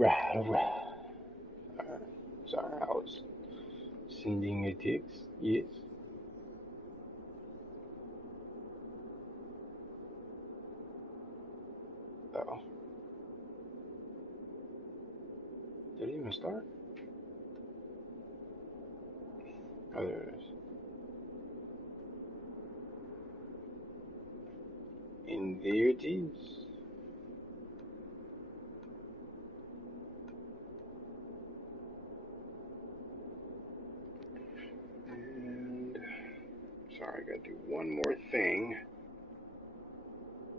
Alright. Sorry, I was sending a text. Yes. Oh, did it even start? Oh, there it is. And there it is. And sorry, I gotta do one more thing.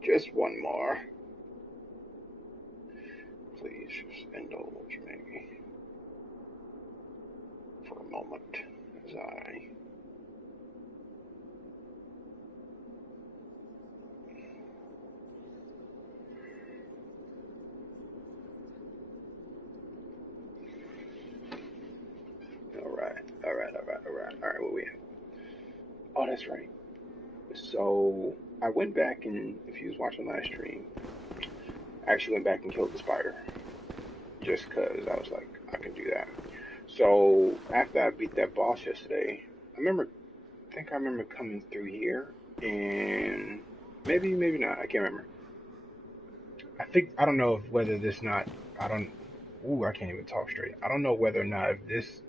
Just one more. Please just indulge me for a moment as I. Alright, what we have? Oh, that's right. So, I went back and, if you was watching last stream, I actually went back and killed the spider. Just because I was like, I can do that. So, after I beat that boss yesterday, I remember coming through here, and maybe not, I can't remember. I don't know if whether this not, I don't, ooh, I can't even talk straight. I don't know whether or not if this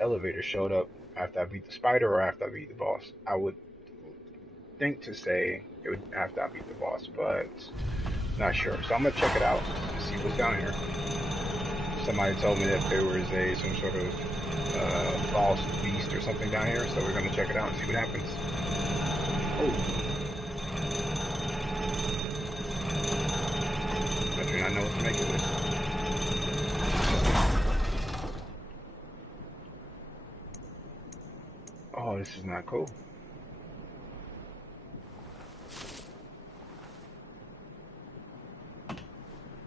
elevator showed up after I beat the spider or after I beat the boss. I would think to say it would after I beat the boss, but not sure. So I'm gonna check it out and see what's down here. Somebody told me that there was some sort of boss beast or something down here, so we're gonna check it out and see what happens. Oh, I do not know what to make of this. Oh, this is not cool.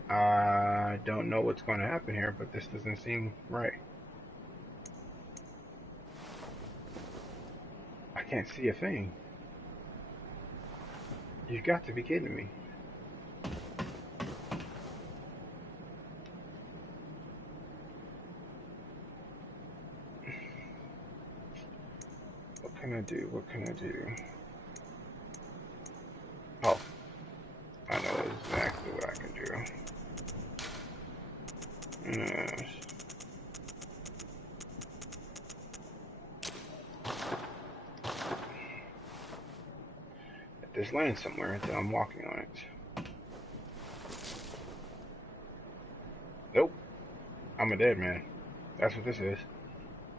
I don't know what's going to happen here, but this doesn't seem right. I can't see a thing. You've got to be kidding me. What can I do? What can I do? Oh, I know exactly what I can do. If this lands somewhere, then I'm walking on it. Nope, I'm a dead man. That's what this is.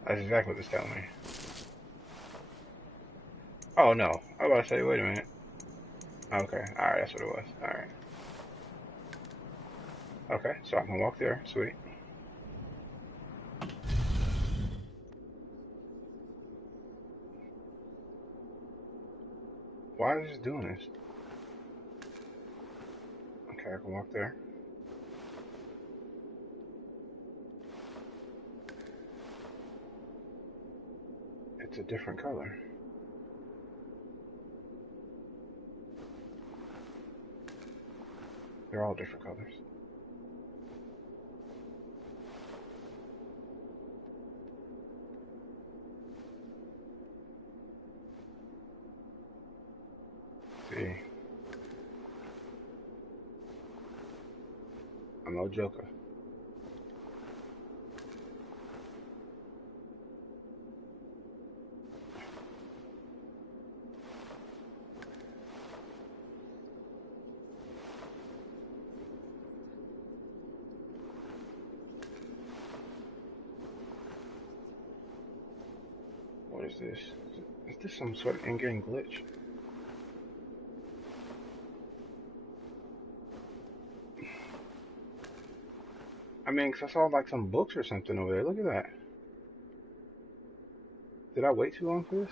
That's exactly what it's telling me. Oh no, I was about to say, wait a minute. Okay, alright, that's what it was. Alright. Okay, so I can walk there. Sweet. Why is this doing this? Okay, I can walk there. It's a different color. They're all different colors. See, I'm no joker. What is this? Is this some sort of in-game glitch? I mean, 'cause I saw like some books or something over there. Look at that. Did I wait too long for this?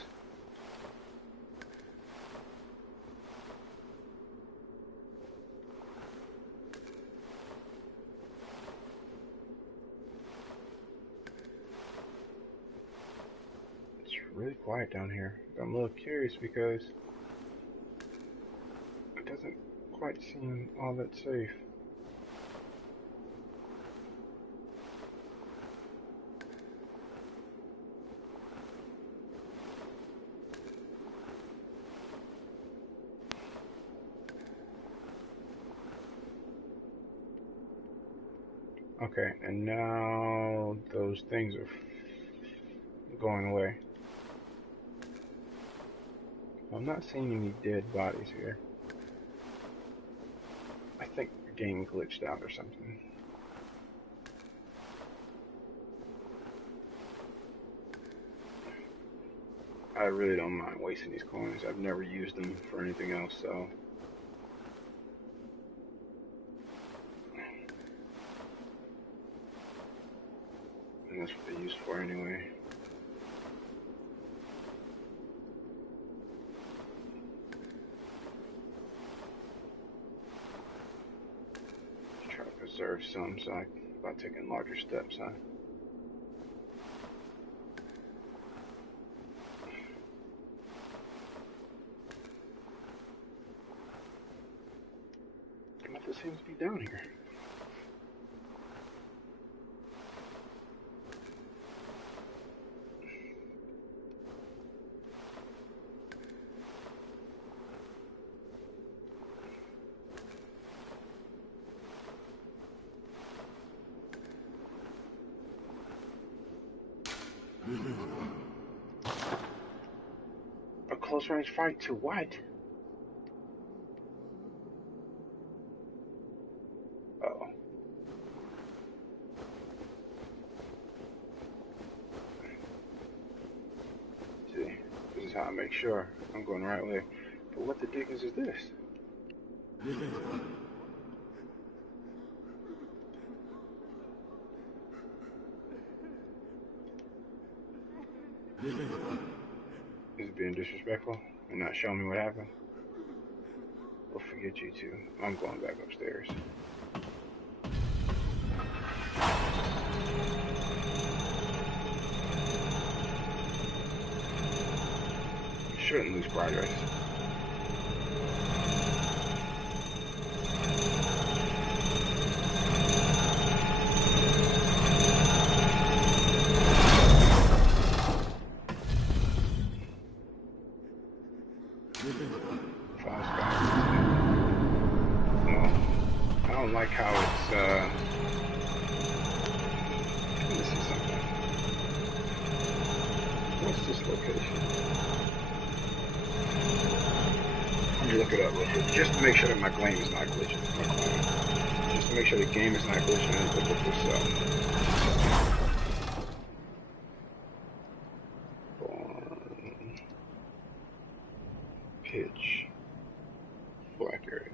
It's really quiet down here. I'm a little curious because it doesn't quite seem all that safe. Okay, and now those things are going away. I'm not seeing any dead bodies here. I think the game glitched out or something. I really don't mind wasting these coins. I've never used them for anything else, so. And that's what they're used for anyway. Try to preserve some so by taking larger steps, huh? Nothing seems to be down here. A close range fight to what? Uh-oh. See, this is how I make sure I'm going the right way. But what the dickens is this? Is it being disrespectful and not showing me what happened? Well, forget you two. I'm going back upstairs. Shouldn't lose progress. I don't like how it's, let me see something. What's this location? Let me look it up real quick, just to make sure that my game is not glitching. Just to make sure the game is not glitching, I need to look this up. Born. Pitch. Black area.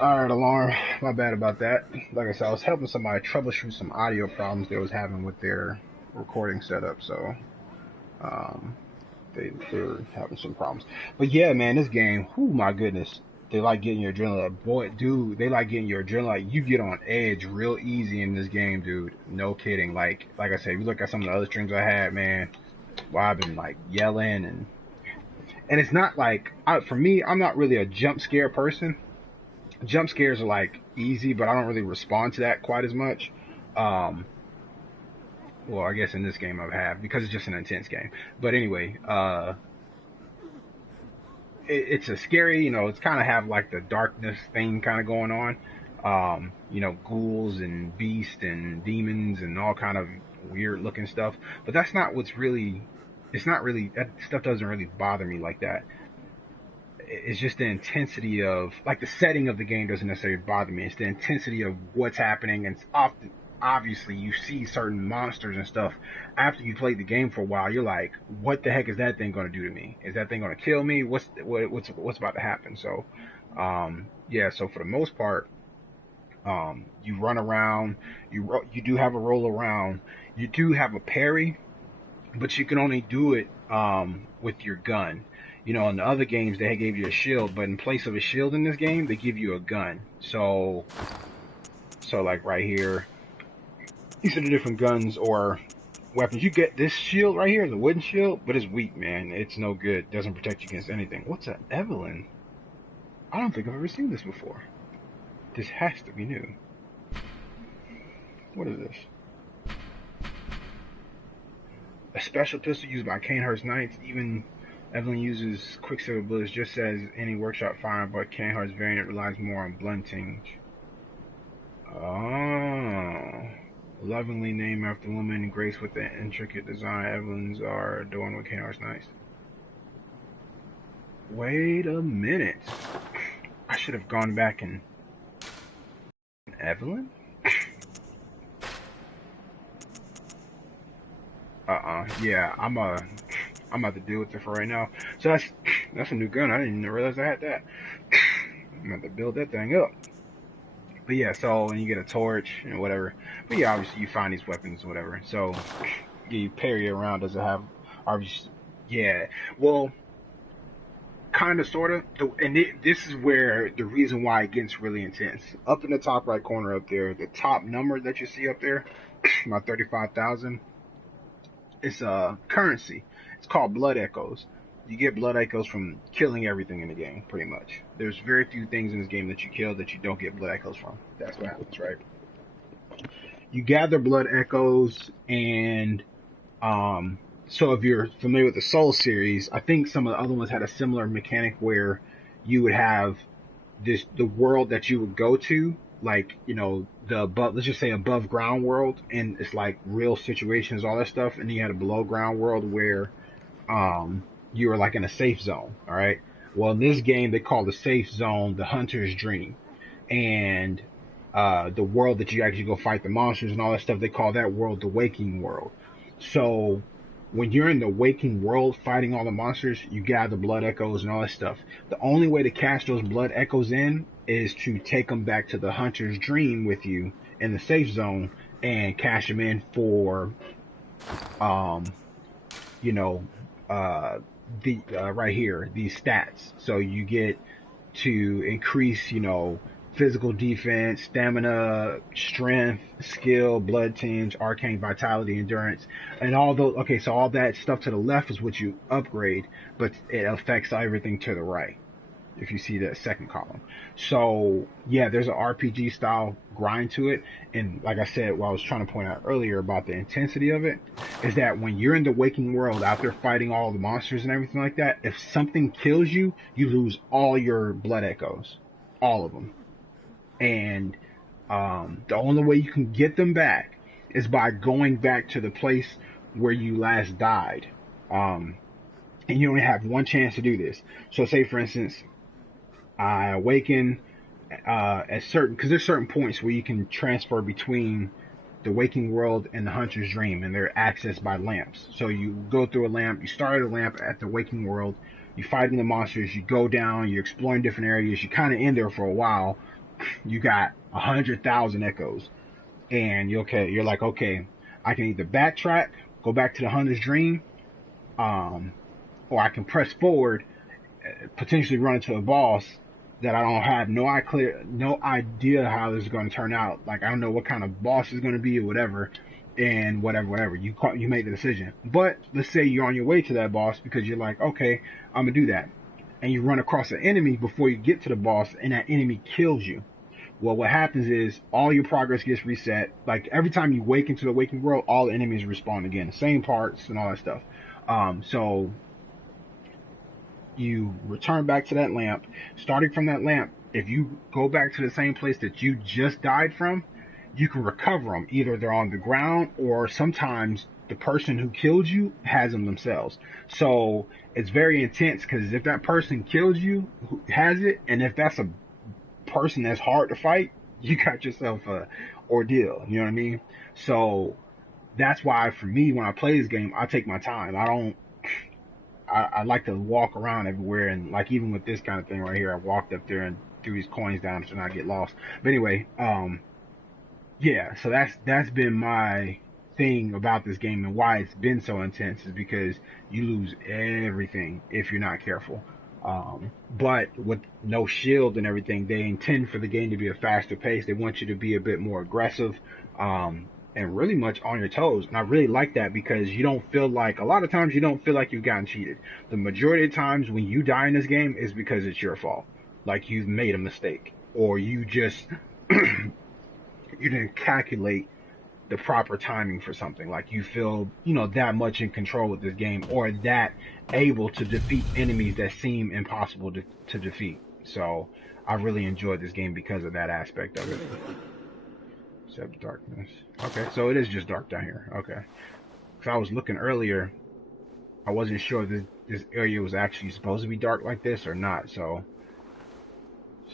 Alright, alarm. My bad about that. Like I said, I was helping somebody troubleshoot some audio problems they was having with their recording setup, so um they were having some problems. But yeah, man, this game, whoo my goodness. They like getting your adrenaline. Boy, dude, they like getting your adrenaline. Like, you get on edge real easy in this game, dude. No kidding. Like I said, if you look at some of the other streams I had, man, well, I've been like yelling and it's not like for me, I'm not really a jump scare person. Jump scares are like easy, but I don't really respond to that quite as much. Um, well, I guess in this game I have because it's just an intense game. But anyway, it's a scary, it's kind of have like the darkness thing kind of going on. Ghouls and beasts and demons and all kind of weird looking stuff. But that's not what's really. It's not really that stuff doesn't really bother me like that. It's just the intensity of like the setting of the game doesn't necessarily bother me. It's the intensity of what's happening, and it's often obviously you see certain monsters and stuff after you played the game for a while. You're like, what the heck is that thing going to do to me? Is that thing going to kill me? What's about to happen? So, yeah. So for the most part, you run around. You do have a roll around. You do have a parry, but you can only do it with your gun. In the other games they gave you a shield, but in place of a shield in this game, they give you a gun. So like right here, these are the different guns or weapons. You get this shield right here, the wooden shield, but it's weak, man. It's no good. It doesn't protect you against anything. What's an Evelyn? I don't think I've ever seen this before. This has to be new. What is this? A special pistol used by Kanehurst Knights. Even Evelyn uses Quicksilver bullets just as any workshop firearm, but Kanehurst's variant relies more on blunt tinge. Oh. Lovingly named after woman and graced with an intricate design, Evelyn's are adorned with Kanehurst Knights. Wait a minute. I should have gone back and... Evelyn? Yeah, I'm about to deal with it for right now. So that's a new gun. I didn't even realize I had that. I'm about to build that thing up. But yeah, so and you get a torch and whatever. But yeah, obviously you find these weapons, whatever. So yeah, you parry around. Does it have? Obviously, yeah. Well, kind of, sort of. This is where the reason why it gets really intense. Up in the top right corner, up there, the top number that you see up there, about 35,000. It's a currency. It's called blood echoes. You get blood echoes from killing everything in the game, pretty much. There's very few things in this game that you kill that you don't get blood echoes from. That's what happens, right? You gather blood echoes, and so if you're familiar with the Soul series, I think some of the other ones had a similar mechanic where you would have the world that you would go to, like, let's just say above ground world, and it's like real situations, all that stuff, and then you had a below ground world where you were like in a safe zone. All right, well, in this game they call the safe zone the hunter's dream, and the world that you actually go fight the monsters and all that stuff, they call that world the waking world. So when you're in the waking world fighting all the monsters, you gather blood echoes and all that stuff. The only way to cash those blood echoes in is to take them back to the hunter's dream with you in the safe zone and cash them in for, right here, these stats. So you get to increase, physical defense, stamina, strength, skill, blood tinge, arcane vitality, endurance, and all those. Okay, so all that stuff to the left is what you upgrade, but it affects everything to the right, if you see that second column. So yeah, there's an RPG style grind to it, and like I said, what I was trying to point out earlier about the intensity of it is that when you're in the waking world out there fighting all the monsters and everything like that, if something kills you, you lose all your blood echoes, all of them. And the only way you can get them back is by going back to the place where you last died. And you only have one chance to do this. So say, for instance, I awaken at certain, because there's certain points where you can transfer between the waking world and the hunter's dream, and they're accessed by lamps. So you go through a lamp, you start at a lamp at the waking world, you fighting the monsters, you go down, you're exploring different areas, you kind of in there for a while, you got 100,000 echoes, and you're like, okay, I can either backtrack, go back to the hunter's dream, um, or I can press forward, potentially run into a boss that I don't have no idea how this is going to turn out. Like, I don't know what kind of boss is going to be or whatever, and whatever. You make the decision. But let's say you're on your way to that boss because you're like, okay, I'm gonna do that, and you run across an enemy before you get to the boss, and that enemy kills you. Well, what happens is all your progress gets reset. Like, every time you wake into the waking world, all the enemies respawn again, the same parts and all that stuff. So you return back to that lamp. Starting from that lamp, if you go back to the same place that you just died from, you can recover them. Either they're on the ground, or sometimes the person who killed you has them themselves. So it's very intense, because if that person kills you, who has it, and if that's a person that's hard to fight, you got yourself a ordeal. You know what I mean? So that's why, for me, when I play this game, I take my time. I like to walk around everywhere, and like, even with this kind of thing right here, I walked up there and threw these coins down so not get lost. But anyway, yeah, so that's been my thing about this game, and why it's been so intense is because you lose everything if you're not careful. But with no shield and everything, they intend for the game to be a faster pace. They want you to be a bit more aggressive, and really much on your toes. And I really like that, because you don't feel like, a lot of times you don't feel like you've gotten cheated. The majority of times when you die in this game is because it's your fault. Like, you've made a mistake, or you just you didn't calculate the proper timing for something. Like, you feel, that much in control with this game, or that able to defeat enemies that seem impossible to defeat. So I really enjoyed this game because of that aspect of it. Except darkness. Okay, so it is just dark down here. Okay. Because I was looking earlier, I wasn't sure if this area was actually supposed to be dark like this or not. So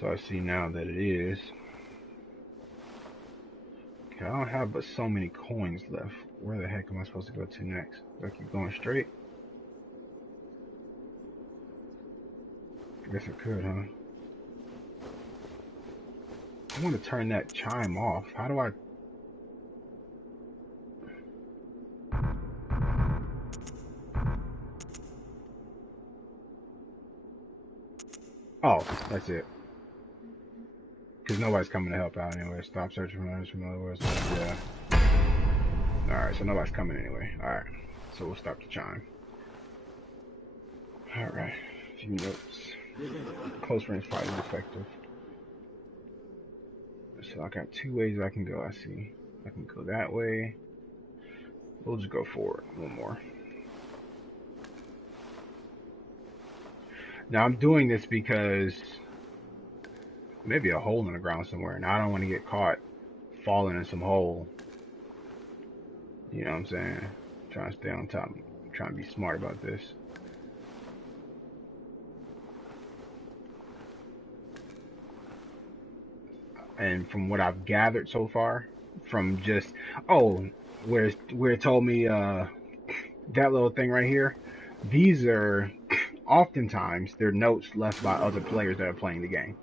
I see now that it is. Okay, I don't have but so many coins left. Where the heck am I supposed to go to next? Do I keep going straight? I guess I could, huh? I want to turn that chime off. How do I... Oh, that's it. Because nobody's coming to help out anyway. Stop searching for others from other words. Yeah. Alright, so nobody's coming anyway. Alright. So we'll stop the chime. Alright. A few notes. Close range fire is effective. So I got two ways I can go, I see. I can go that way. We'll just go forward. One more. Now I'm doing this because maybe a hole in the ground somewhere, and I don't want to get caught falling in some hole. You know what I'm saying? I'm trying to stay on top. I'm trying to be smart about this. And from what I've gathered so far, from just where it told me that little thing right here, these are oftentimes they're notes left by other players that are playing the game.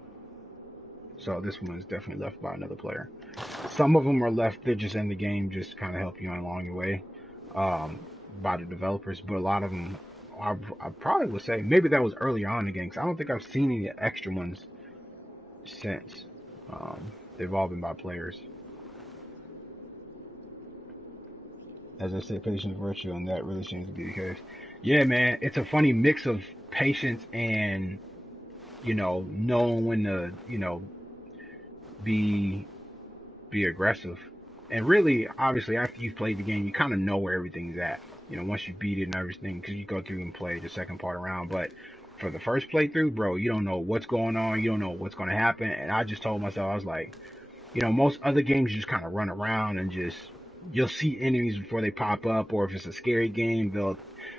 So this one is definitely left by another player. Some of them are left, they're just in the game, just to kind of help you on along your way, by the developers. But a lot of them, I probably would say, maybe that was earlier on in the game, because I don't think I've seen any extra ones since. They've all been by players. As I said, patience, virtue, and that really seems to be the case. Yeah, man, it's a funny mix of patience and, knowing when to, be aggressive. And really, obviously, after you've played the game, you kind of know where everything's at. Once you beat it and everything, because you go through and play the second part around. But for the first playthrough, bro, you don't know what's going on. You don't know what's going to happen. And I just told myself, I was like, most other games you just kind of run around and you'll see enemies before they pop up, or if it's a scary game,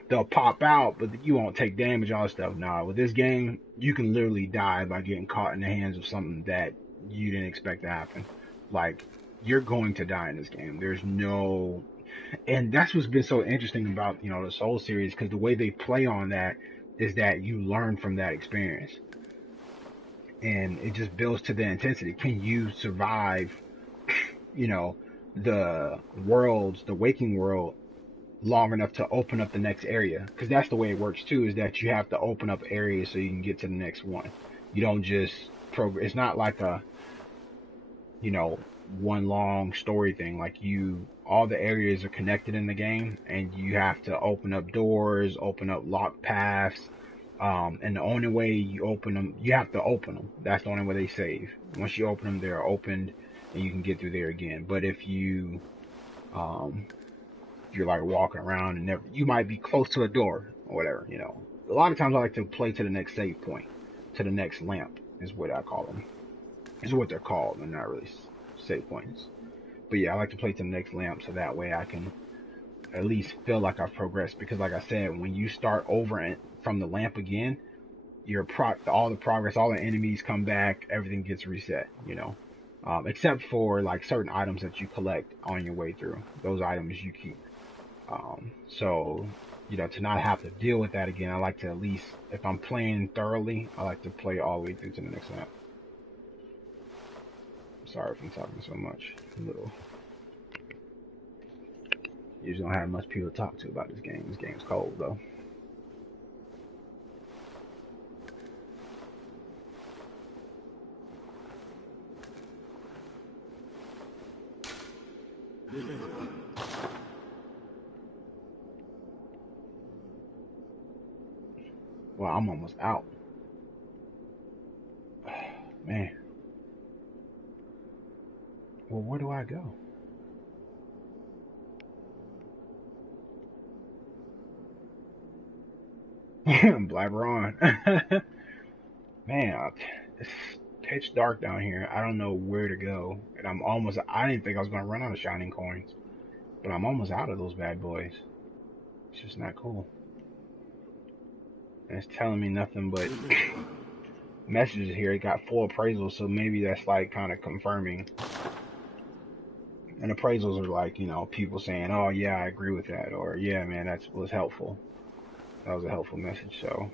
they'll pop out, but you won't take damage, all that stuff. Nah, with this game, you can literally die by getting caught in the hands of something that you didn't expect to happen. Like, you're going to die in this game. There's no... And that's what's been so interesting about, the Soul series, because the way they play on that is that you learn from that experience. and it just builds to the intensity. Can you survive, you know, the worlds, the waking world, long enough to open up the next area? Because that's the way it works too, is that you have to open up areas so you can get to the next one. You don't just progress. It's not like a, you know, one long story thing. Like, you, all the areas are connected in the game, and you have to open up doors, open up lock paths. And the only way you open them, you have to open them. That's the only way they save. Once you open them, they're opened, and you can get through there again. But um, if you're like walking around and never, you might be close to a door or whatever, you know. A lot of times I like to play to the next save point, to the next lamp is what I call them. Is what they're called. They're not really save points. But yeah, I like to play to the next lamp so that way I can at least feel like I've progressed. Because like I said, when you start over from the lamp again, all the progress, all the enemies come back, everything gets reset, you know. Except for like certain items that you collect on your way through. Those items you keep. So, you know, to not have to deal with that again, I like to at least, if I'm playing thoroughly, I like to play all the way through to the next lap. Sorry if I'm talking so much. Usually don't have much people to talk to about this game. This game's cold though. Well, I'm almost out. Man. Well, where do I go? Blabber on. Man, it's pitch dark down here. I don't know where to go. And I didn't think I was going to run out of shining coins. But I'm almost out of those bad boys. It's just not cool. And it's telling me nothing but messages here. It got full appraisals, so maybe that's like kind of confirming. And appraisals are like, you know, people saying, oh yeah, I agree with that. Or yeah, man, that was helpful. That was a helpful message, so.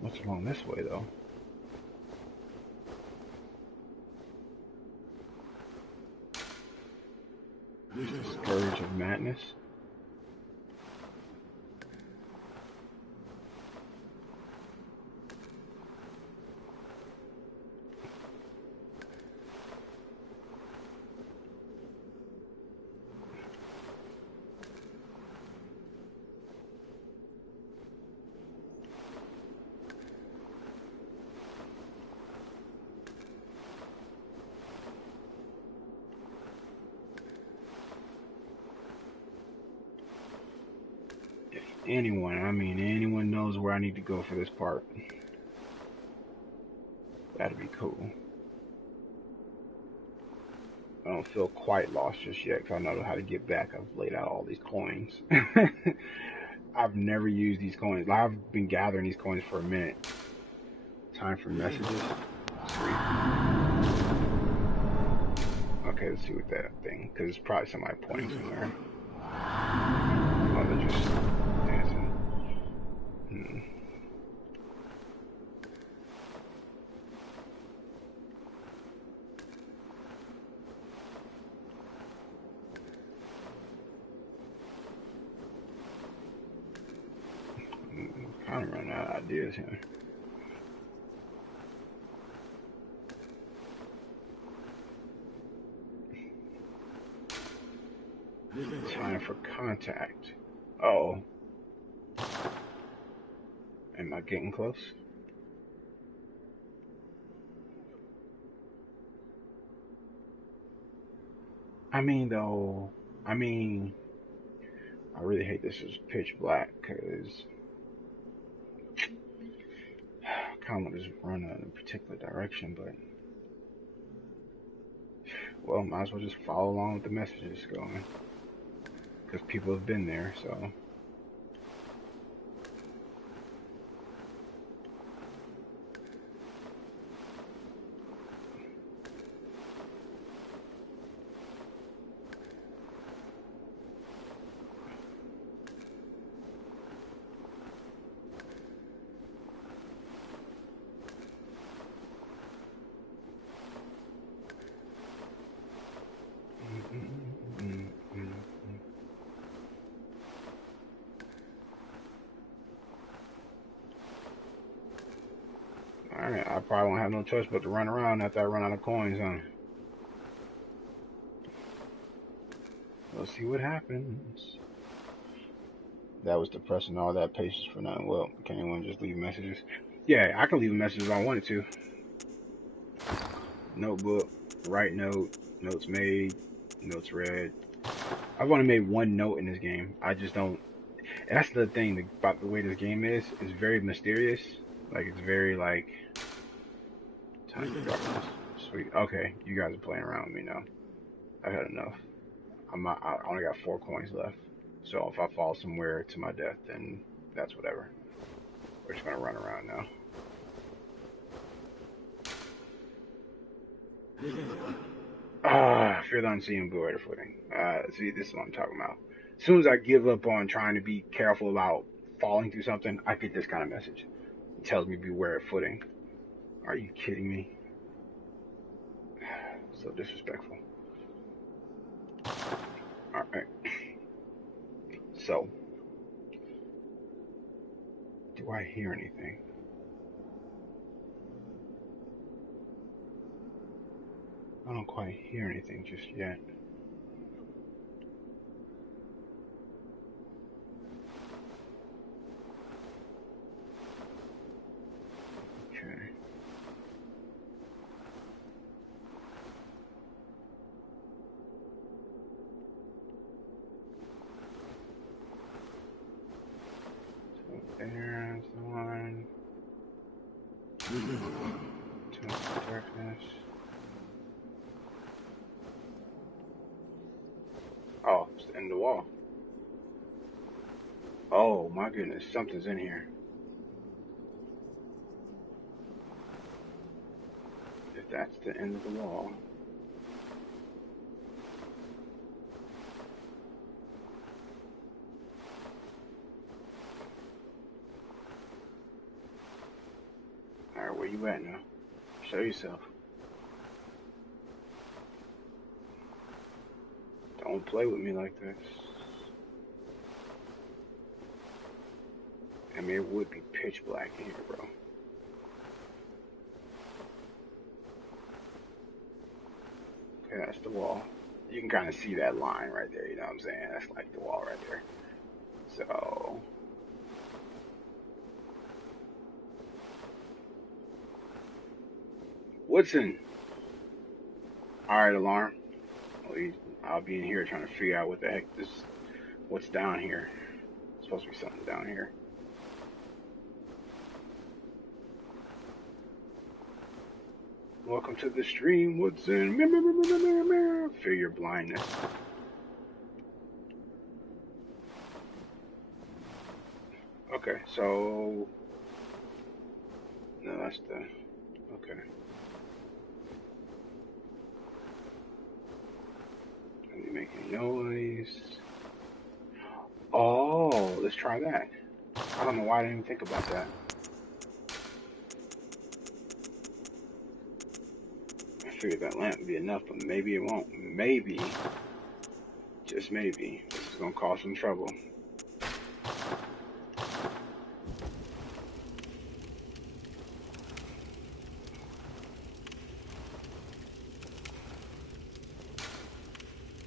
What's along this way, though? Scourge of Madness. Anyone knows where I need to go for this part, that'd be cool. I don't feel quite lost just yet because I know how to get back. I've laid out all these coins. I've never used these coins. I've been gathering these coins for a minute. Time for messages. Sweet. Okay, let's see what that thing, because it's probably somebody pointing somewhere. Oh, they're just dancing. I'm kind of running out of ideas here. Time for contact. Oh. Am I getting close? Though, I mean, I really hate this is pitch black because I kind of want to just run in a particular direction, but well, might as well just follow along with the messages going because people have been there, so. probably won't have no choice but to run around after I run out of coins, huh? We'll see what happens. That was depressing, all that patience for nothing. Well, can anyone just leave messages? Yeah, I can leave a message if I wanted to. Notebook, write note, notes made, notes read. I've only made one note in this game. I just don't. And that's the thing about the way this game is. It's very mysterious. Like, it's very, like. Time of darkness. Sweet. Okay, you guys are playing around with me now. I've had enough. I only got 4 coins left. So if I fall somewhere to my death, then that's whatever. We're just gonna run around now. Fear the unseen, blue raider footing. See, this is what I'm talking about. As soon as I give up on trying to be careful about falling through something, I get this kind of message. It tells me beware of footing. Are you kidding me? So disrespectful. Alright. So, do I hear anything? I don't quite hear anything just yet. Okay. So there's the one. To the darkness. Oh, it's the end of the wall. Oh my goodness, something's in here. If that's the end of the wall. Alright, where you at now? Show yourself. Don't play with me like this. I mean, it would be pitch black in here, bro. Okay, that's the wall. You can kind of see that line right there, you know what I'm saying? That's like the wall right there. So... Woodson! Alright, alarm. I'll be in here trying to figure out what the heck what's down here. It's supposed to be something down here. Welcome to the stream, Woodson. Feel your blindness. Okay, so... No, that's the... Okay. Let me make any noise. Oh, let's try that. I don't know why I didn't even think about that. I figured that lamp would be enough, but maybe it won't. Maybe, just maybe, this is gonna cause some trouble.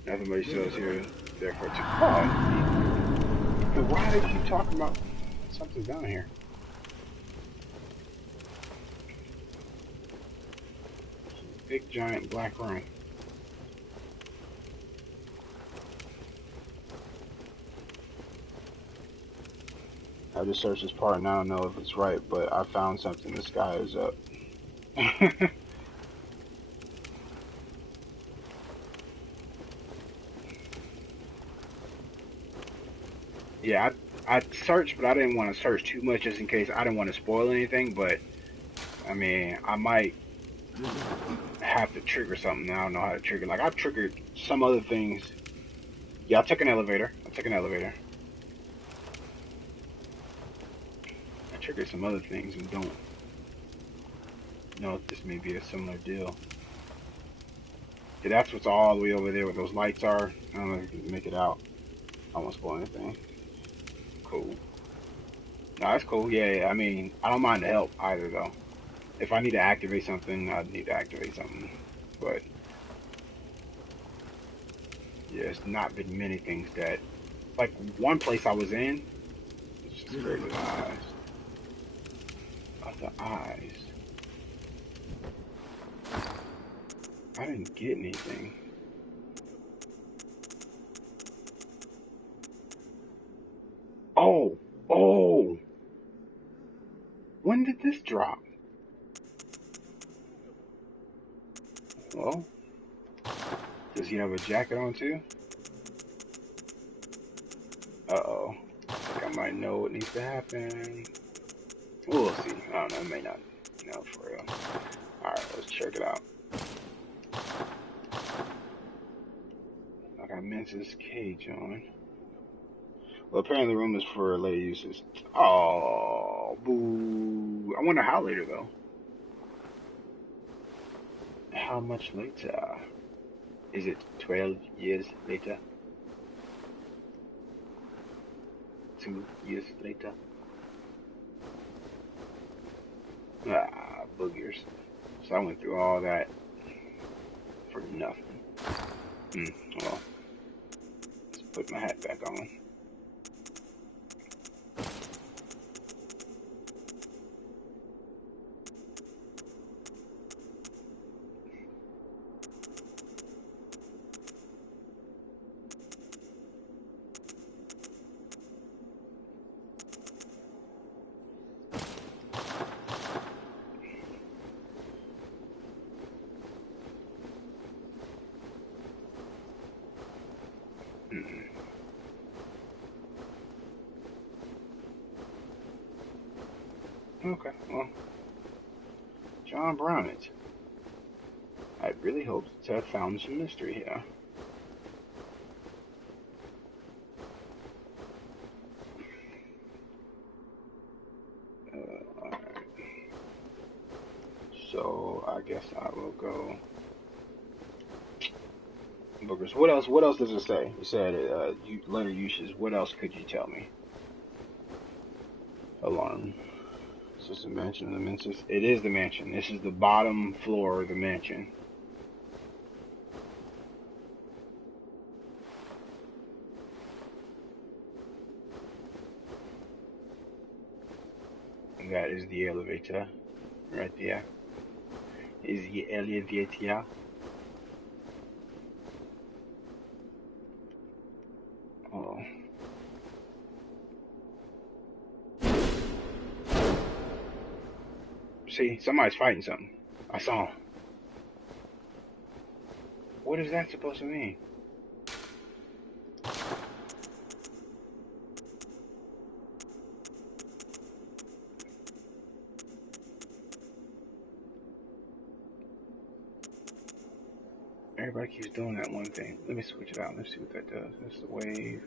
Nothing but shows here. Therefore, but why do you keep talking about something down here? Big giant black room. I just searched this part and I don't know if it's right, but I found something. The sky is up. Yeah, I searched, but I didn't want to search too much just in case I didn't want to spoil anything. But I mean, I might have to trigger something. I don't know how to trigger. Like I've triggered some other things. Yeah, I took an elevator. I triggered some other things and don't know if this may be a similar deal. Yeah, that's what's all the way over there where those lights are. I don't know if you can make it out. I won't spoil anything. Cool. No, that's cool. Yeah, I mean, I don't mind the help either, though. If I need to activate something, I need to activate something. But yeah, it's not been many things that, like one place I was in, it's just scared of the eyes. Of the eyes. I didn't get anything. Oh, oh. When did this drop? Well, does he have a jacket on too? Uh-oh. I think I might know what needs to happen. We'll see. I don't know. It may not. No, for real. Alright, let's check it out. I got Mensa's cage on. Well, apparently the room is for later uses. Oh, boo. I wonder how later, though. How much later? Is it 12 years later? 2 years later? Ah, boogers. So I went through all that for nothing. Well, let's put my hat back on. Okay, well, John Brown it. I really hoped to have found some mystery here. Alright. So I guess I will go. Boogers. What else? What else does it say? You said letter uses. What else could you tell me? Alarm. Is this the mansion of the Menses? It is the mansion. This is the bottom floor of the mansion. And that is the elevator. Right there. Is the elevator. Oh. See, somebody's fighting something. I saw him. What is that supposed to mean? Everybody keeps doing that one thing. Let me switch it out. Let's see what that does. That's the wave.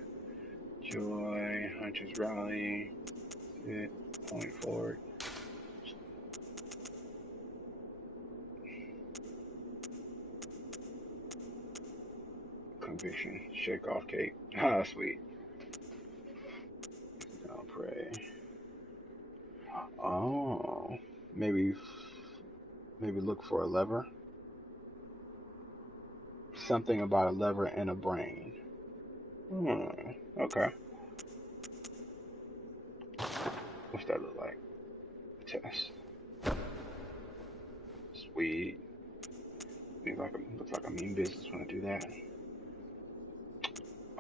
Joy. Hunter's rally. Good. Point forward. Conviction. Shake off cape. Ah, sweet. I'll pray. Oh. Maybe look for a lever. Something about a lever and a brain. Okay. What's that look like? Test. Sweet. Looks like a mean business when I do that.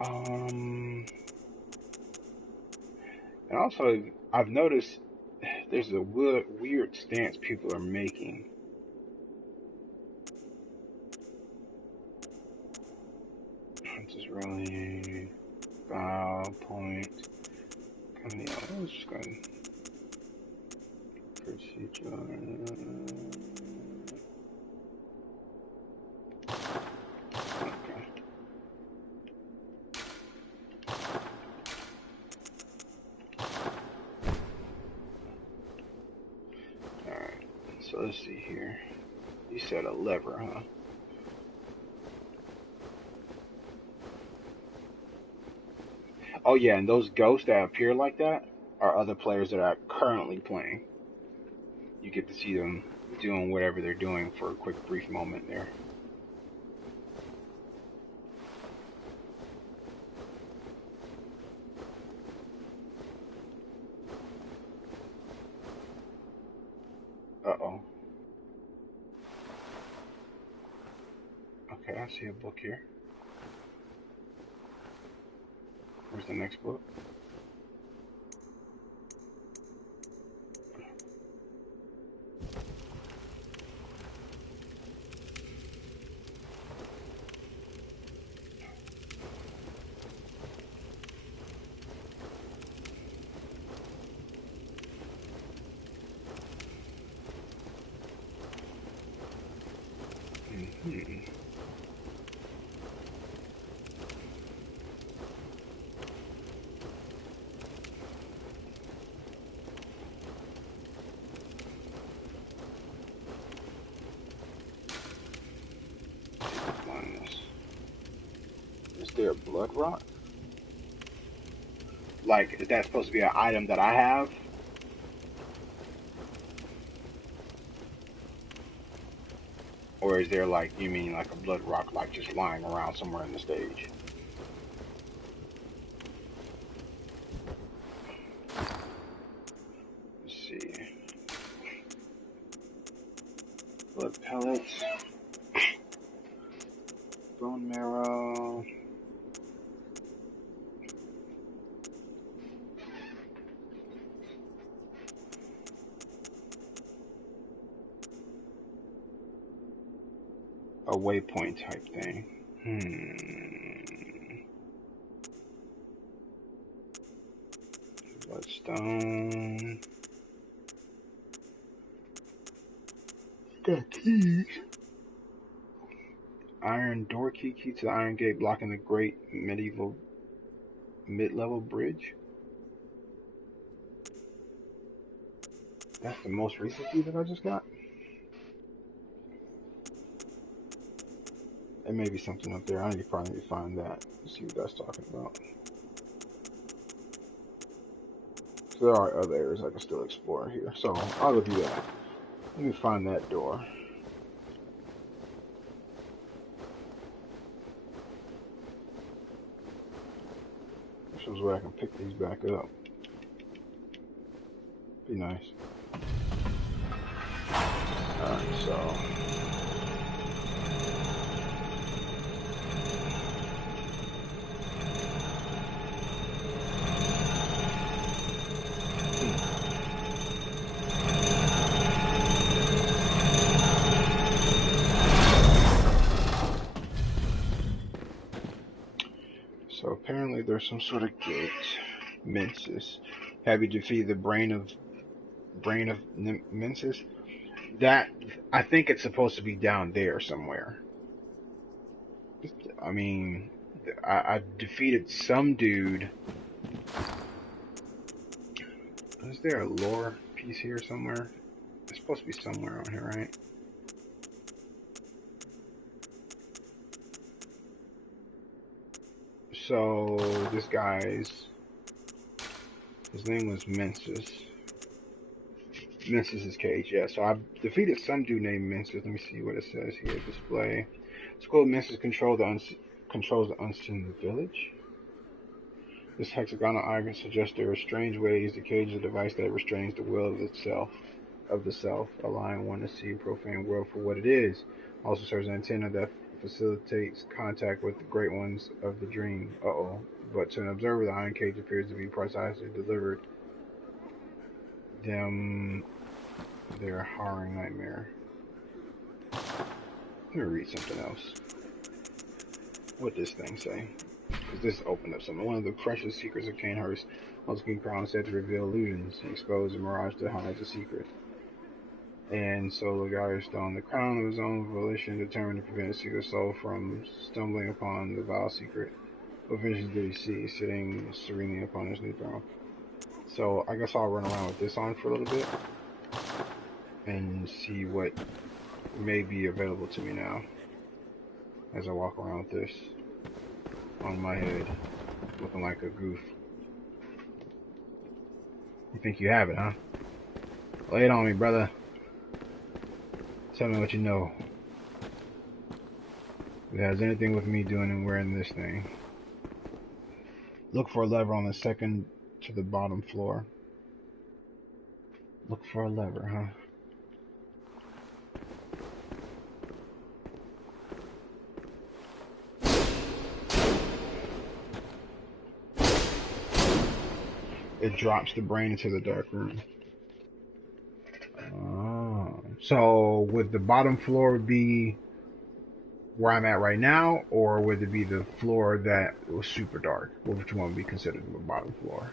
And also, I've noticed there's a weird stance people are making. Just really bow, point. Coming out. I was just going procedure. Okay. Alright. So let's see here. You said a lever, huh? Oh yeah, and those ghosts that appear like that are other players that are currently playing. You get to see them doing whatever they're doing for a quick, brief moment there. Uh-oh. Okay, I see a book here. Where's the next book? Mm-hmm. Is there a blood rock? Like, is that supposed to be an item that I have? Or is there, like, you mean like a blood rock, like just lying around somewhere in the stage? Let's see. Blood pellets. Bone marrow. A waypoint type thing. Bloodstone. Got keys. Iron door key to the iron gate blocking the great mid-level bridge. That's the most recent key that I just got. There may be something up there. I need to probably find that. See what that's talking about. So there are other areas I can still explore here. So I'll go do that. Let me find that door. This is where I can pick these back up. Be nice. Alright, so apparently there's some sort of gate. Mensis. Have you defeated the brain of Mensis? That, I think it's supposed to be down there somewhere. I mean, I defeated some dude. Is there a lore piece here somewhere? It's supposed to be somewhere on here, right? So this guy's, his name was Mensis. Mensis' cage, yeah. So I defeated some dude named Mensis. Let me see what it says here. Display. School of Mensis controls the unseen village. This hexagonal icon suggests there are strange ways the cage is a device that restrains the will of the self, allowing one to see a profane world for what it is. Also serves an antenna that facilitates contact with the great ones of the dream. But to an observer, the iron cage appears to be precisely delivered them their harrowing nightmare. Let me read something else. What does this thing say? Because this opened up something. One of the precious secrets of Kanehurst, King Crown said to reveal illusions, expose a mirage to hide the secret. And so Lagari Stone, the crown of his own volition, determined to prevent a secret soul from stumbling upon the vile secret. What visions did he see, sitting serenely upon his new throne? So I guess I'll run around with this on for a little bit and see what may be available to me now as I walk around with this on my head, looking like a goof. You think you have it, huh? Lay it on me, brother. Tell me what you know. If it has anything with me doing and wearing this thing. Look for a lever on the second to the bottom floor. Look for a lever, huh? It drops the brain into the dark room. Oh. So would the bottom floor be where I'm at right now, or would it be the floor that was super dark? Which one would be considered the bottom floor?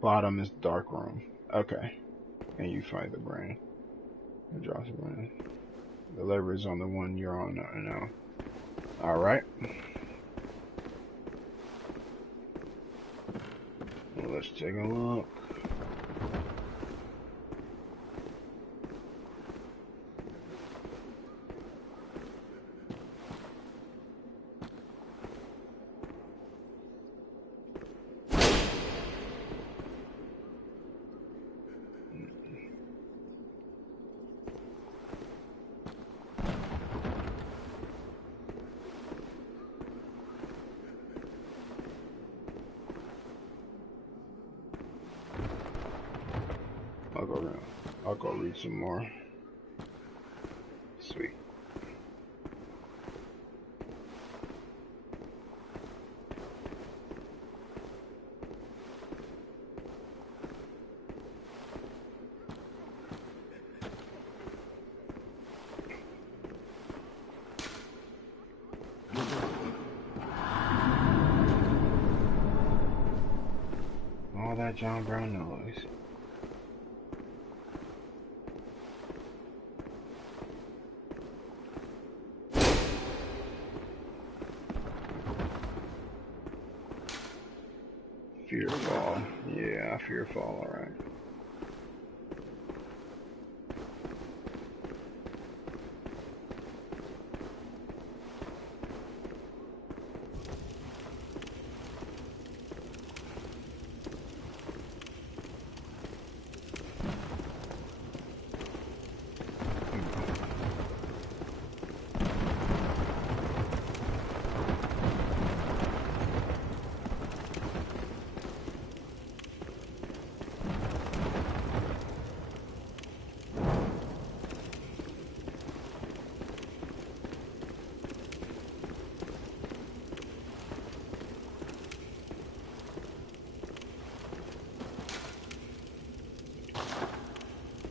Bottom is dark room. Okay. And you find the brain. It drops the brain. The lever is on the one you're on now. Alright. Well, let's take a look. I'll go read some more. Sweet. All that John Brown noise. Fearfall. Yeah, Fearfall, alright.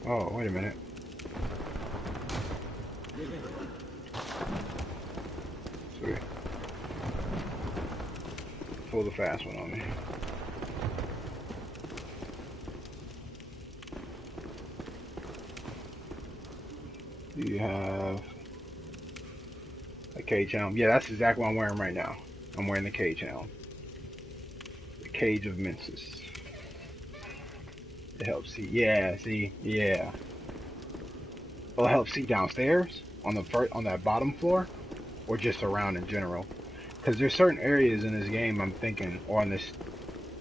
Oh, wait a minute. Sweet. Pull the fast one on me. Do you have a cage helm? Yeah, that's exactly what I'm wearing right now. I'm wearing the cage helm. The Cage of Mensis. It helps see. Yeah, see. Yeah. Will it help see downstairs on the on that bottom floor, or just around in general? Because there's certain areas in this game I'm thinking, or on this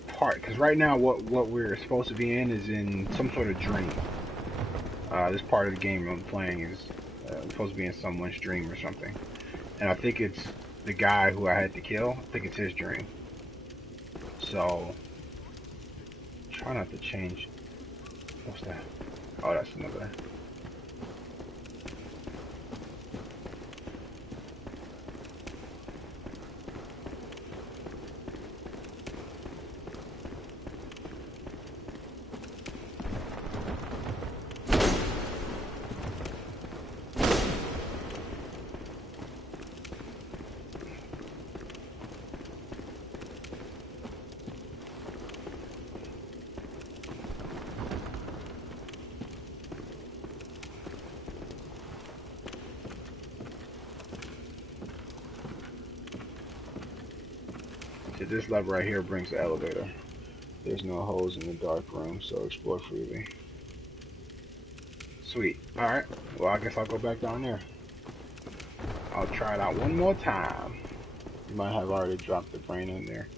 part. Because right now, what we're supposed to be in is in some sort of dream. This part of the game I'm playing is supposed to be in someone's dream or something, and I think it's the guy who I had to kill. I think it's his dream. So try not to change. What's that? Oh, that's another. This lever right here brings the elevator. There's no holes in the dark room, so explore freely. Sweet. Alright. Well, I guess I'll go back down there. I'll try it out one more time. You might have already dropped the brain in there.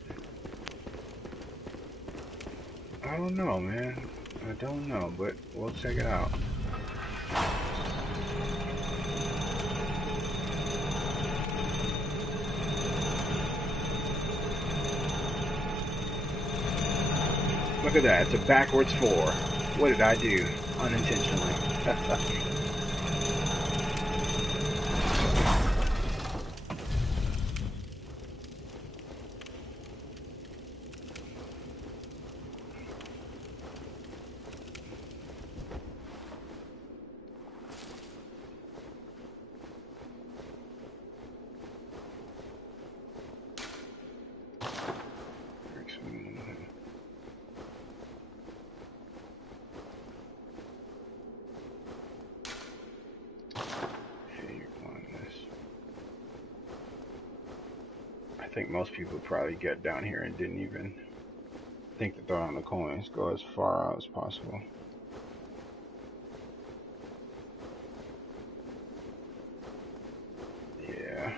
I don't know, man. I don't know, but we'll check it out. Look at that. It's a backwards 4. What did I do? Unintentionally. I think most people probably get down here and didn't even think to throw down the coins. Go as far out as possible. Yeah.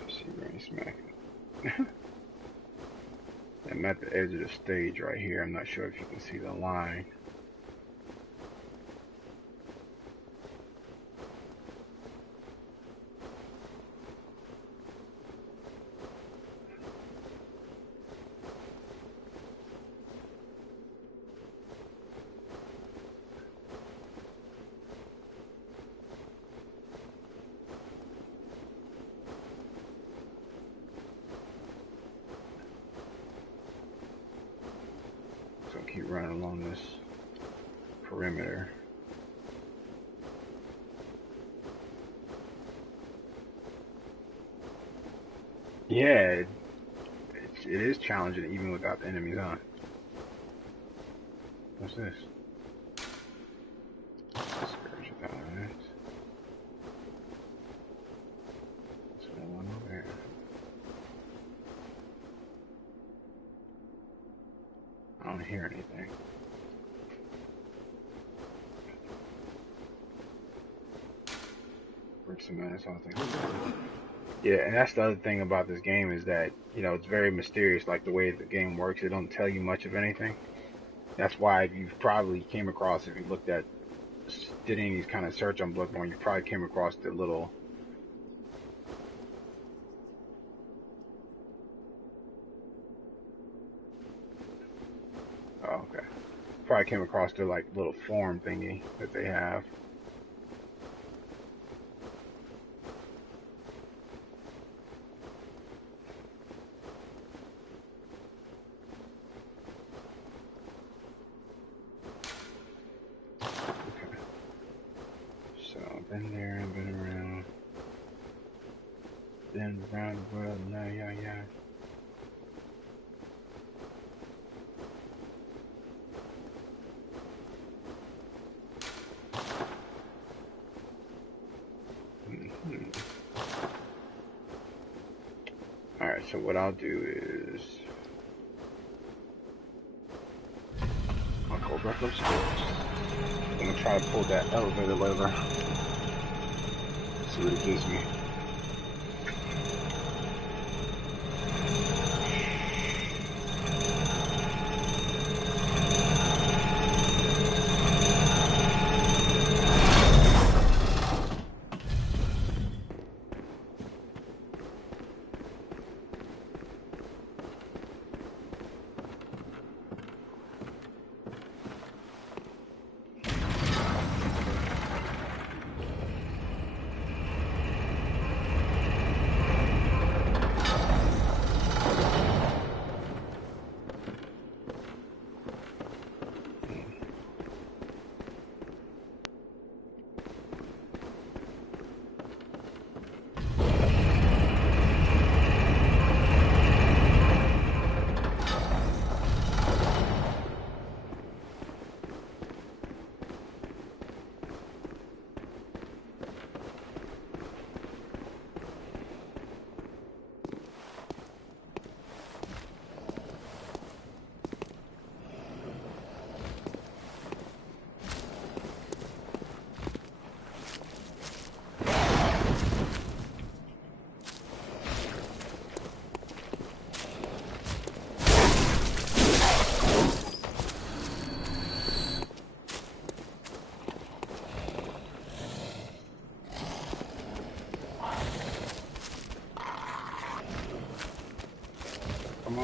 Let's see where he's smacking. I'm at the edge of the stage right here. I'm not sure if you can see the line. So keep running along this perimeter. Yeah, it is challenging even without the enemies on. What's this? Spiritual elements. There's no one over there. I don't hear anything. Bricks and minutes, all things. Yeah, and that's the other thing about this game is that, you know, it's very mysterious, like the way the game works. It don't tell you much of anything. That's why you've probably came across, if you looked at, did any kind of search on Bloodborne, you probably came across the little... Oh, okay. Probably came across their, like, little form thingy that they have. Been there and been around. Been around the world, yeah. Alright, so what I'll do is I'll go back upstairs. I'm gonna try to pull that elevator lever. See what it gives me.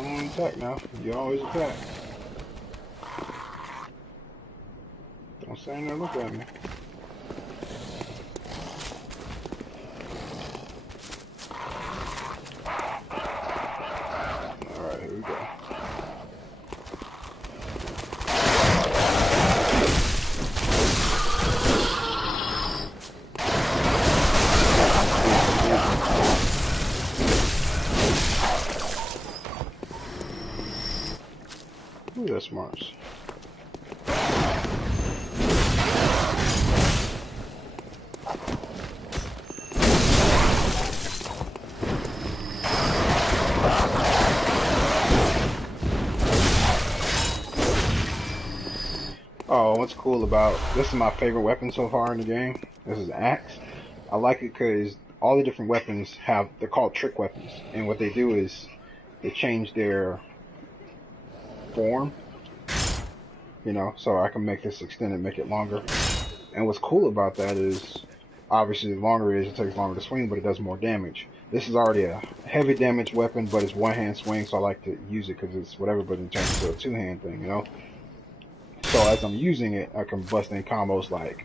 don't want to attack now. You always attack. Don't say no, look at me. Alright, here we go. Ooh, that's smarts. Oh, what's cool about this is my favorite weapon so far in the game. This is axe. I like it because all the different weapons they're called trick weapons, and what they do is they change their form, you know, so I can make this extend and make it longer. And what's cool about that is, obviously, the longer it is, it takes longer to swing, but it does more damage. This is already a heavy damage weapon, but it's one-hand swing, so I like to use it because it's whatever, but it turns into a two-hand thing, you know? So as I'm using it, I can bust in combos like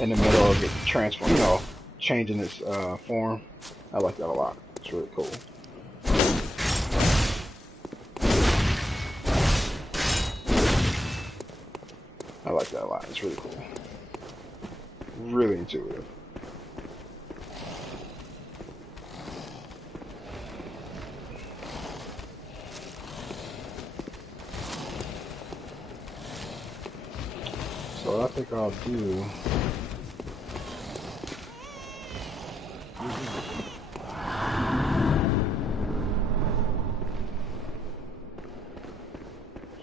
in the middle of it transform, you know, changing its form. I like that a lot. It's really cool. I like that a lot. It's really cool. Really intuitive. So what I think I'll do.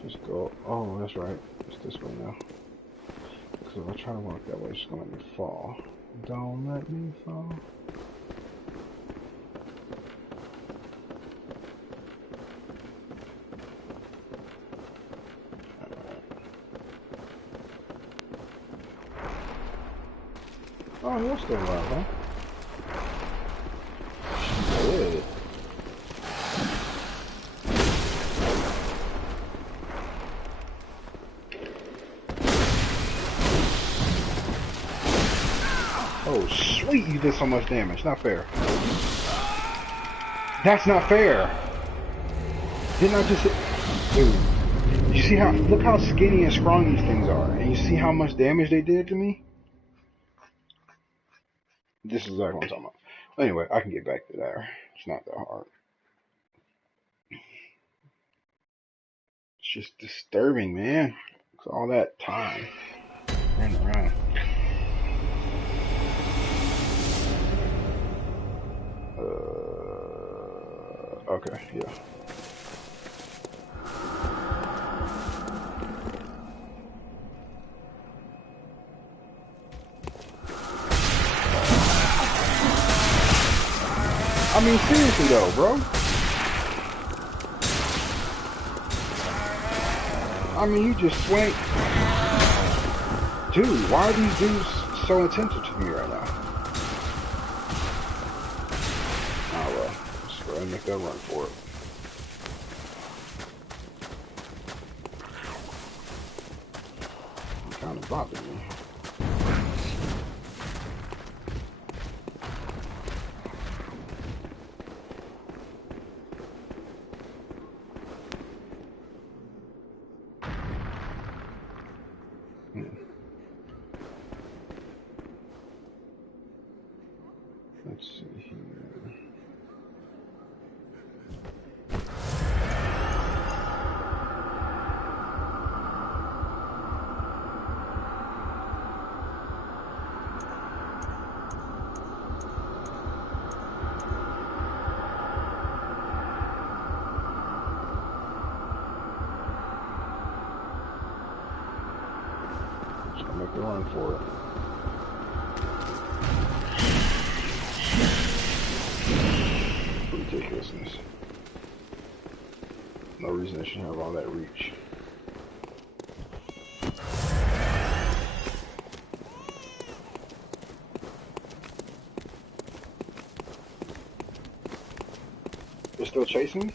Just go. Oh, that's right. It's this way now. Because if I try to walk that way, it's just gonna let me fall. Don't let me fall. Oh, you're still alive, huh? Shit. Oh, sweet, you did so much damage. Not fair. That's not fair. Didn't I just hit... Dude, you see how... Look how skinny and strong these things are. And you see how much damage they did to me? This is exactly what I'm talking about. Anyway, I can get back to there. It's not that hard. It's just disturbing, man. It's all that time running around. Okay, yeah. I mean, seriously though, bro. I mean, you just swing. Dude, why are these dudes so attentive to me right now? Oh well, let's go ahead and make that run for it. You're kind of bothering me. Let's see here. Just gonna make a run for it. Ridiculousness. No reason I should have all that reach. still chasing me?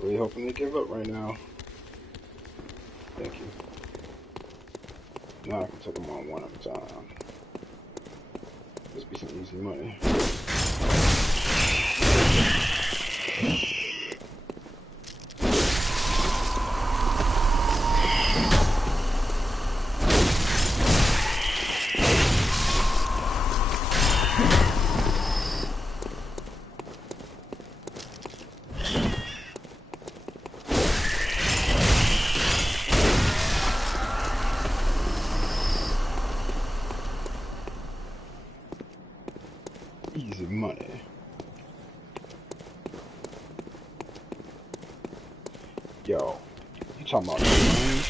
Really hoping they give up right now. Thank you. Now I can take them on one at a time. This be some easy money. Easy money. Yo, you talking about money?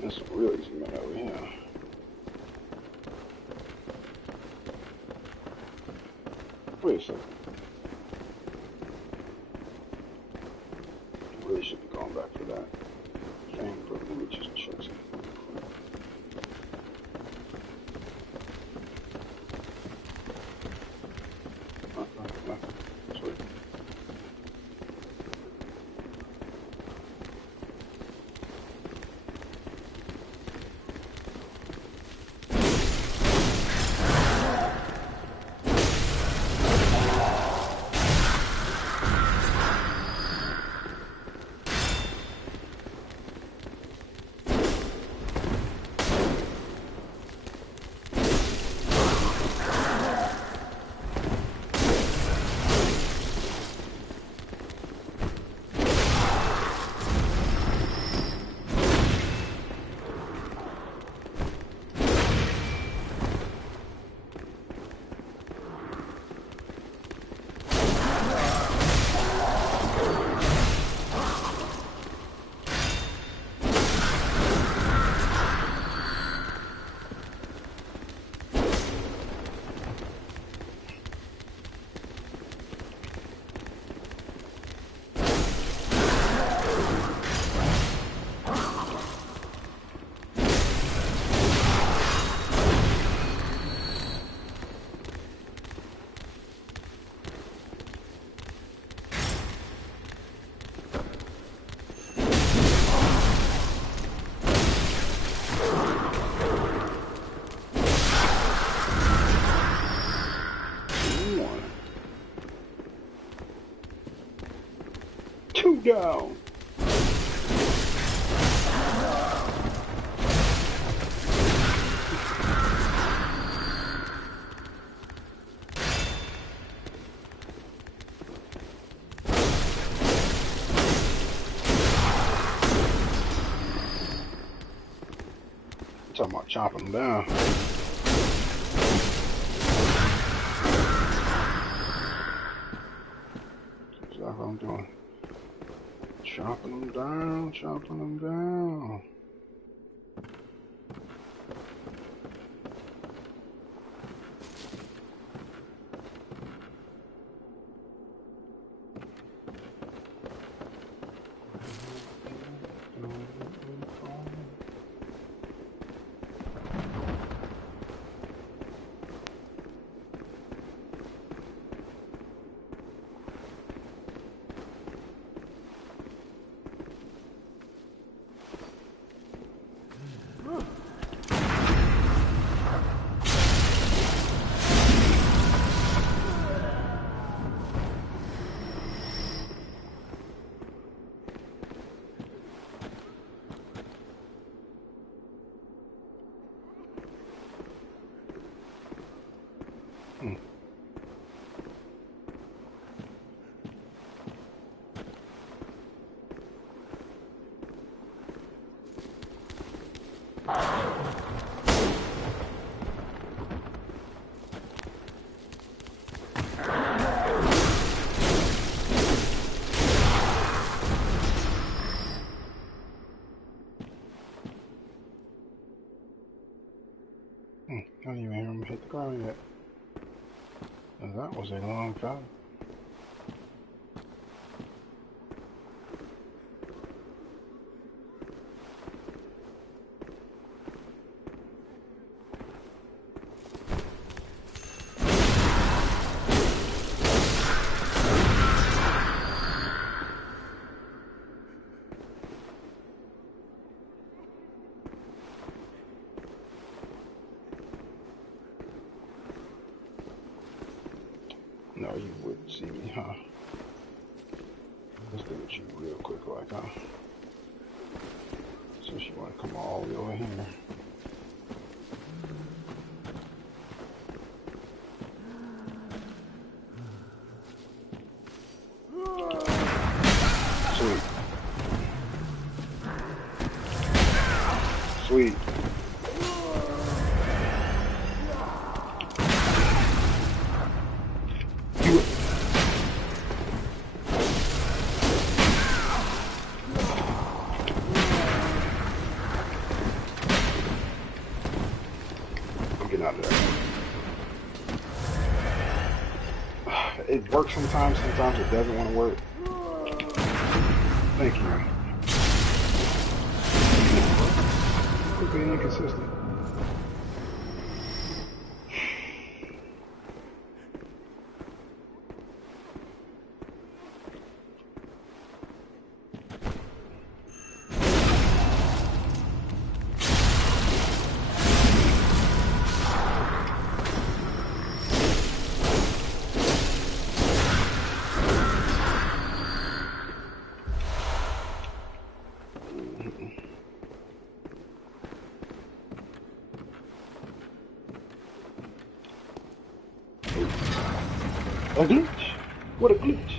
That's some real easy money over here. Wait a second. Really should be going back for that. Dang, but let me just check something. Nothing. Sweet. Two down. Talking about chopping them down. That's exactly what I'm doing. Chopping them down, chopping them down. I don't even hear him hit the ground yet. And that was a long time. No, you wouldn't see me, huh? Let's look at you real quick like, huh? So she wanna come all the way over here. Sweet. Sweet. I'm getting out of there. It works sometimes it doesn't want to work. Thank you. Quit being inconsistent. A glitch? What a glitch.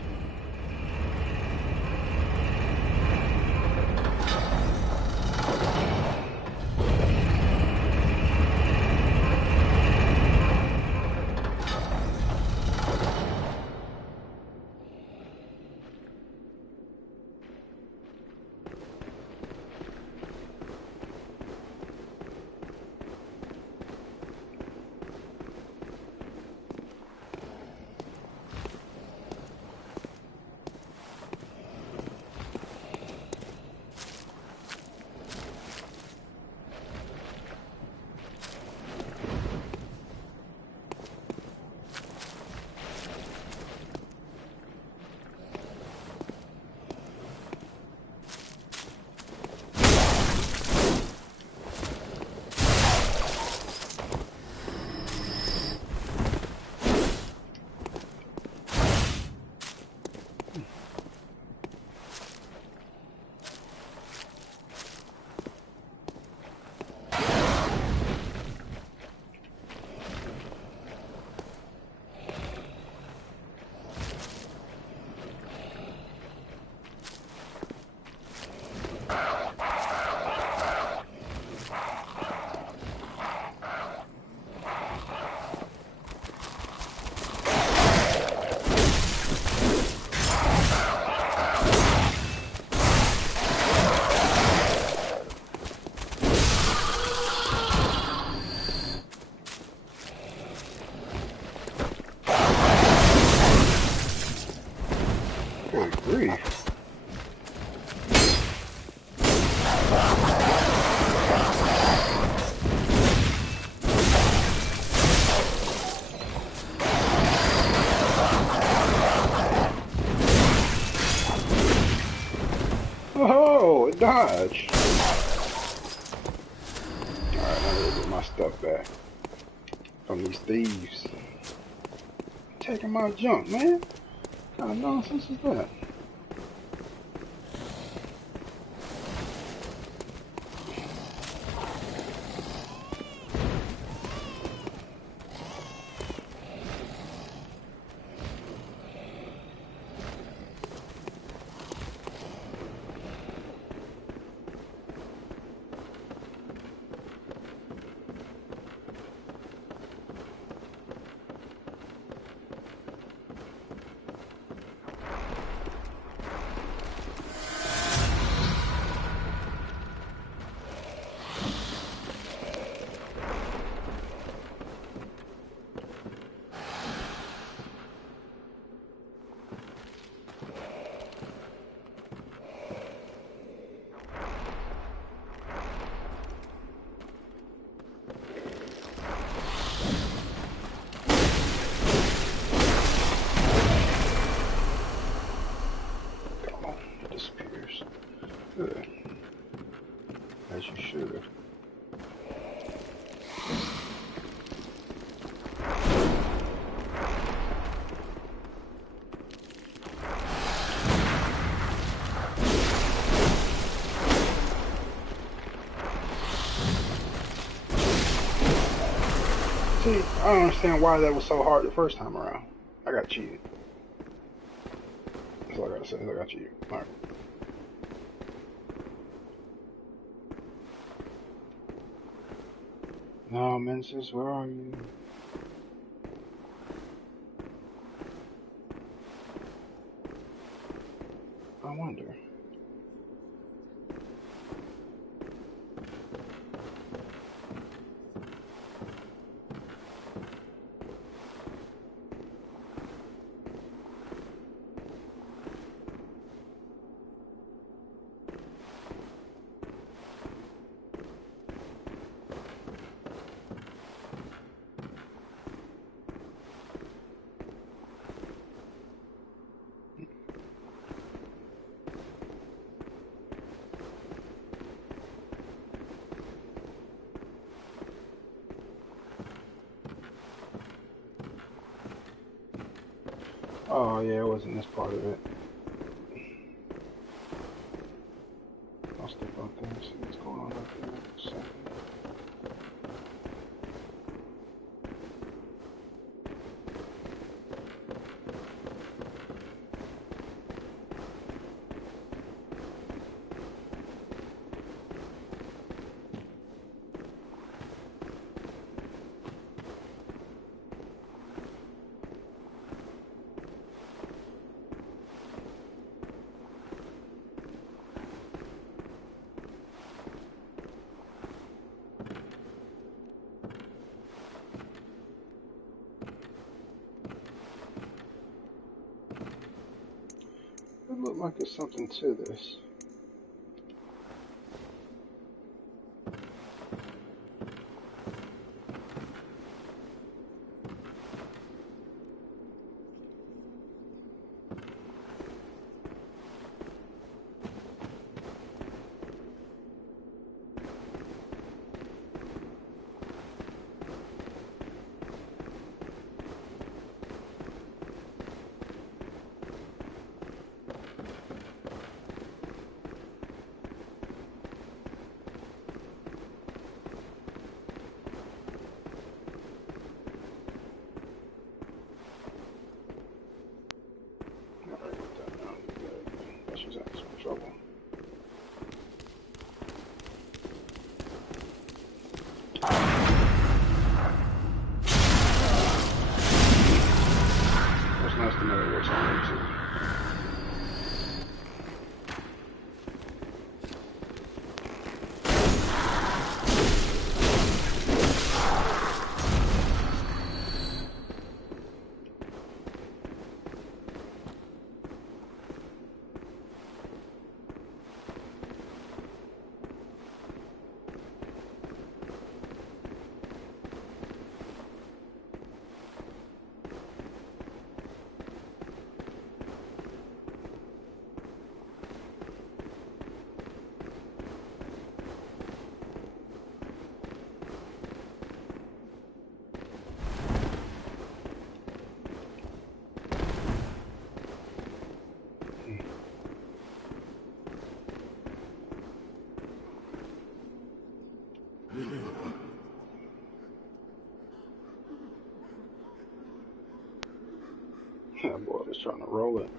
Good grief. Oh, it dodged. Alright, I'm gonna get my stuff back from these thieves. Taking my junk, man. What kind of nonsense is that? as you should. See, I don't understand why that was so hard the first time around. I got cheated. That's all I gotta say. I got cheated. Alright. No, Mensis, where are you? I wonder. Oh yeah, it wasn't this part of it. I'll step out there and see what's going on up there in a second. It looked like there's something to this. She's having some trouble. It's nice to know it works on them too. That boy was trying to roll it.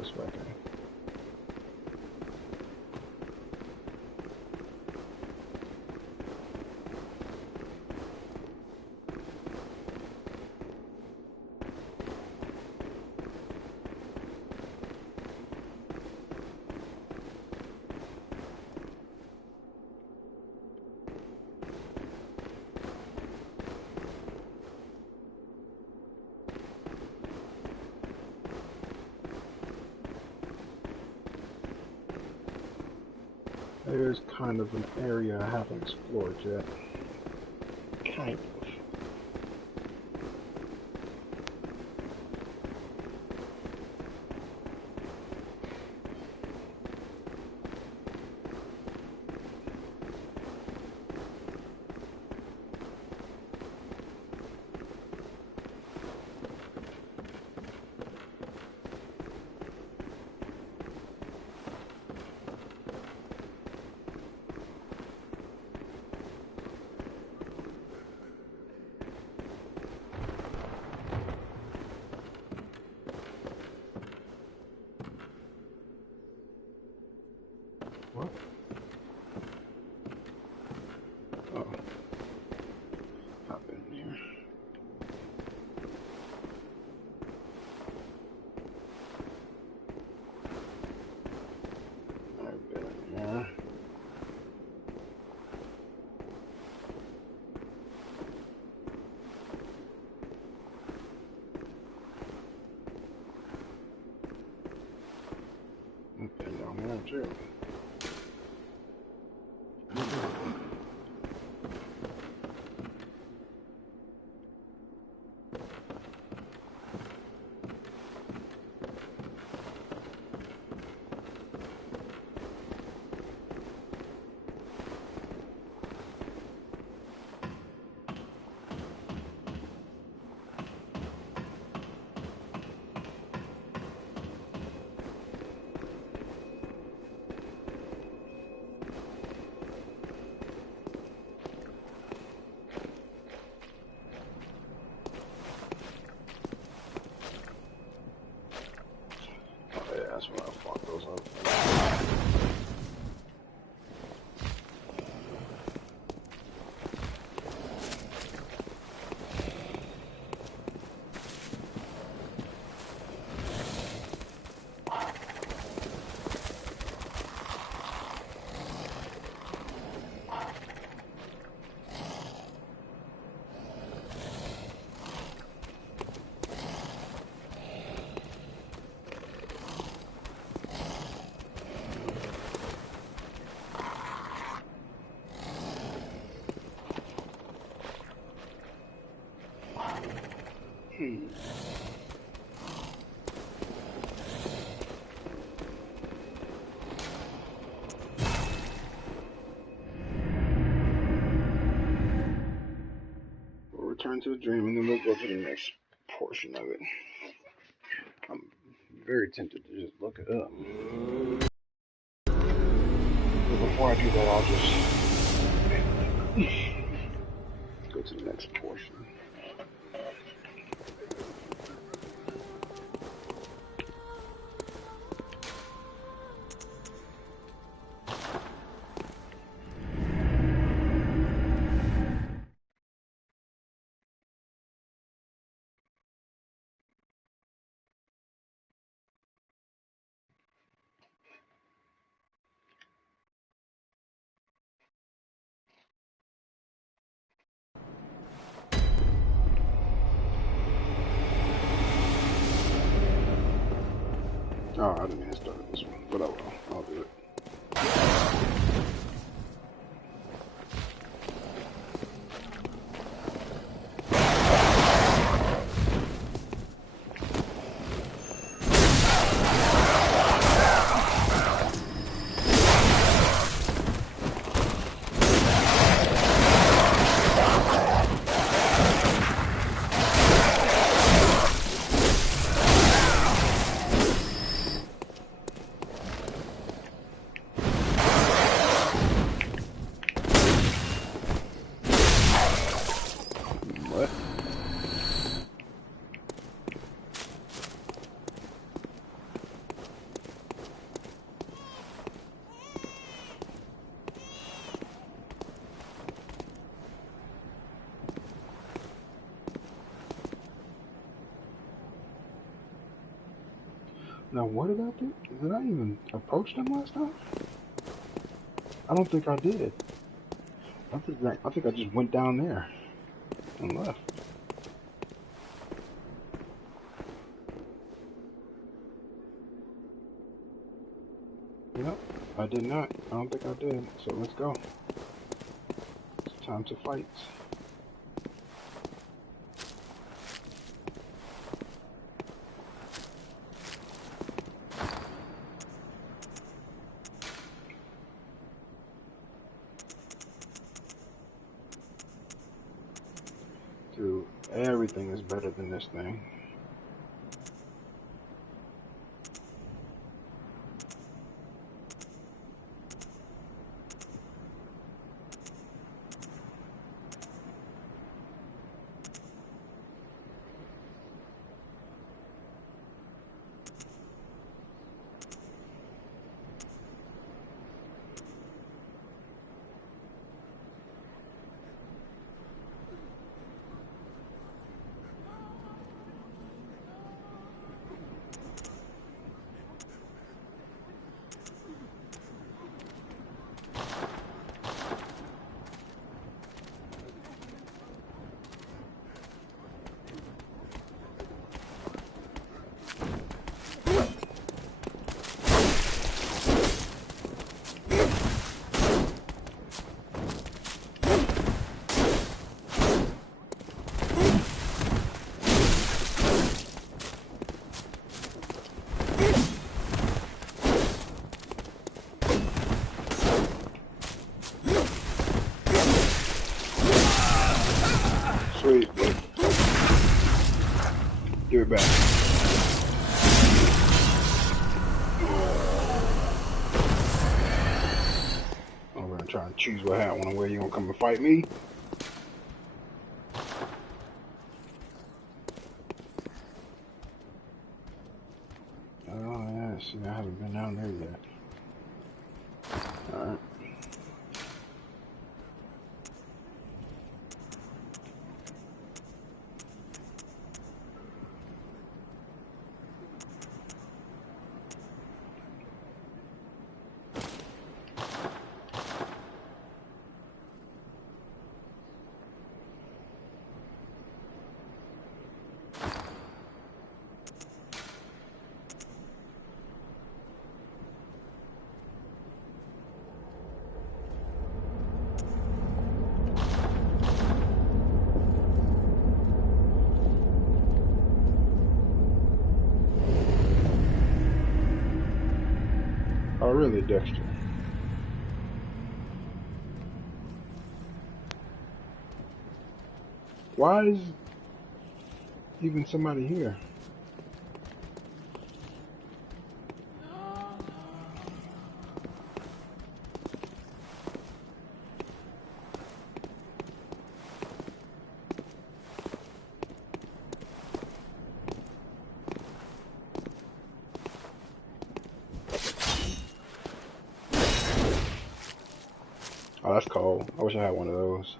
this back in. There's kind of an area I haven't explored yet. Kind of. What? Oh. Hop in here. I've been in here. I've been down there too. That's when I fucked those up. We'll return to the dream and then we'll go to the next portion of it. I'm very tempted to just look it up. But before I do that, I'll just go to the next portion. Oh, I didn't even start this one, but I will. I'll do it. Now, what did I do? Did I even approach them last time? I don't think I did. I think I just went down there and left. Yep, I did not. I don't think I did. So let's go. It's time to fight. Dude, everything is better than this thing. Sweet. Give it back. I'm gonna try and choose what hat I wanna wear. You gonna come and fight me? Oh yeah, see, I haven't been down there yet. Alright. Oh really, Dexter? Why is even somebody here? Oh, that's cold. I wish I had one of those.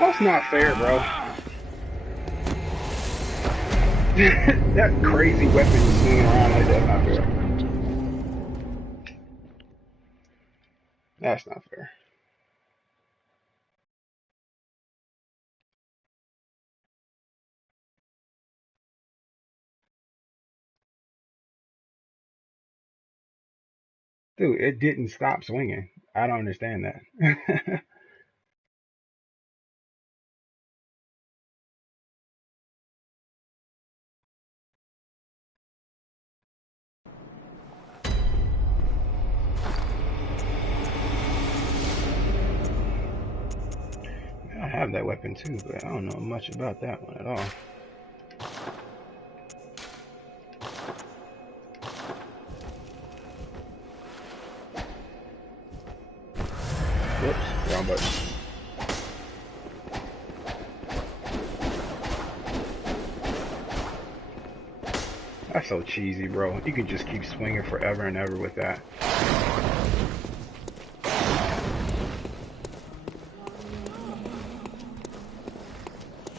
That's not fair, bro. That crazy weapon swinging around like that's not fair. That's not fair. Dude, it didn't stop swinging. I don't understand that. I have that weapon too, but I don't know much about that one at all. Whoops, wrong button. That's so cheesy, bro. You can just keep swinging forever and ever with that.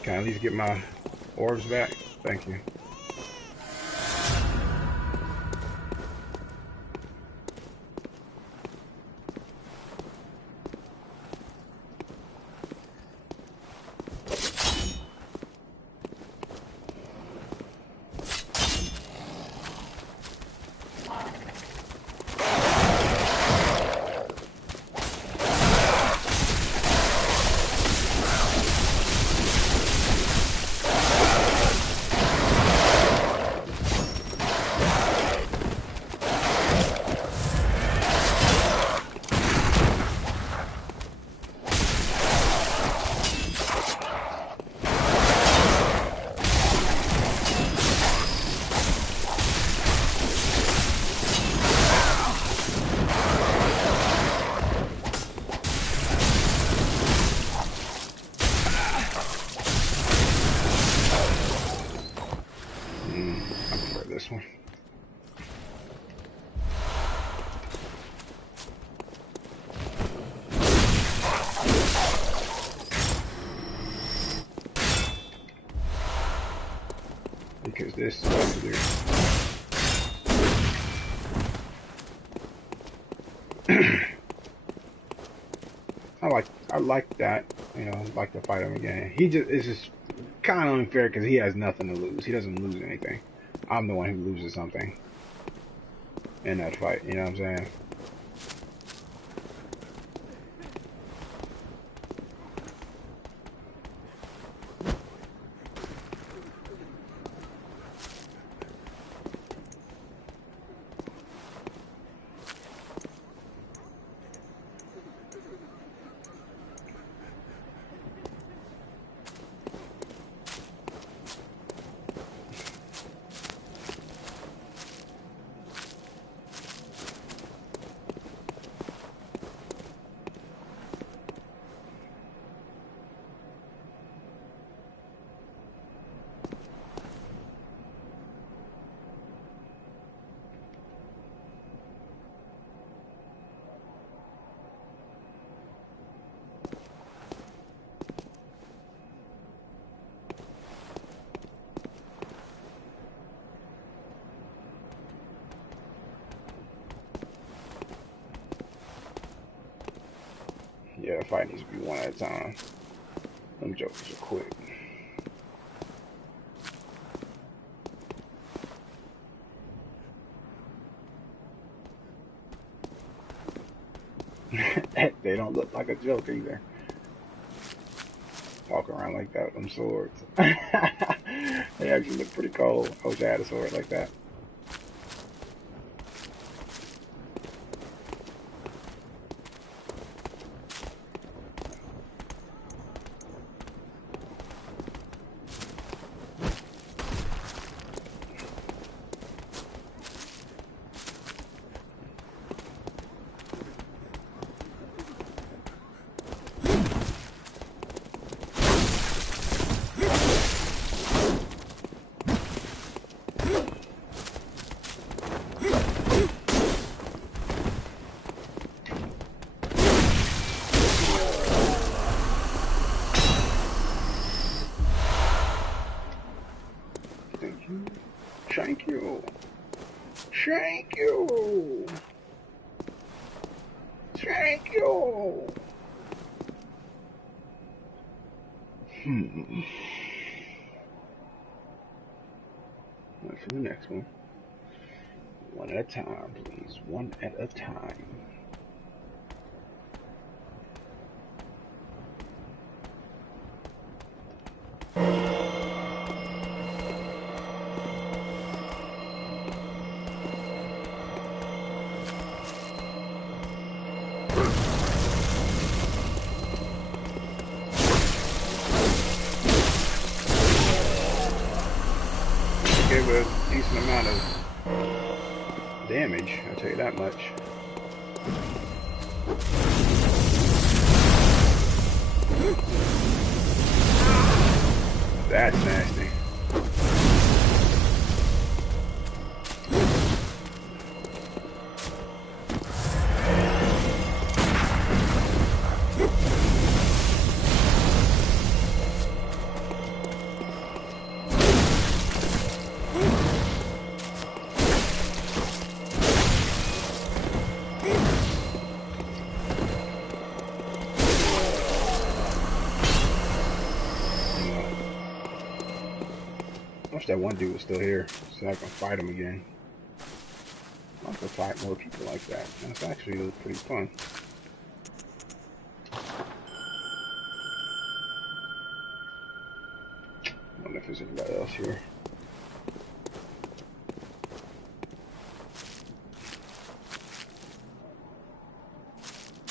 Can I at least get my orbs back? Thank you. I prefer this one. Because this is what to do. I like that. You know, like to fight him again. He just it's just kind of unfair because he has nothing to lose. He doesn't lose anything. I'm the one who loses something in that fight. You know what I'm saying? Yeah, the fight needs to be one at a time. Them jokers are quick. They don't look like a joke either. Walk around like that with them swords. They actually look pretty cold. I wish I had a sword like that. Thank you. Thank you. Thank you. Thank you. Hmm. Wait for the next one. One at a time, please. One at a time. Gave a decent amount of damage, I'll tell you that much. That's nasty. I wish that one dude was still here so I can fight him again. I have to fight more people like that. That's actually pretty fun. I wonder if there's anybody else here.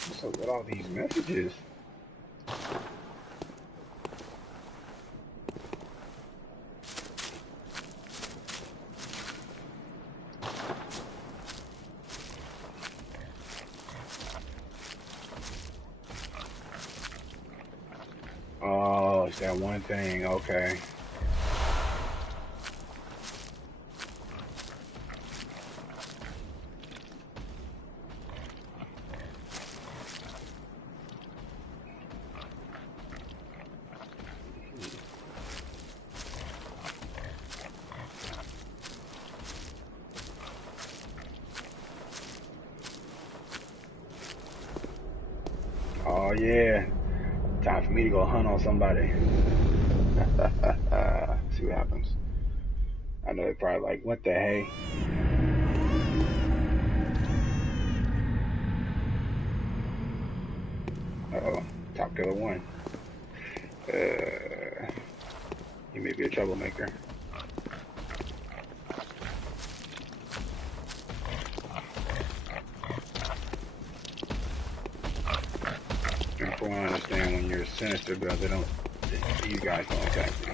What's up with all these messages? Oh, it's that one thing, okay. Oh yeah. Time for me to go hunt on somebody. See what happens. I know they're probably like, what the hey? Uh-oh. Top killer one. He may be a troublemaker. And from what I understand, when you're a sinister build, these guys don't attack you.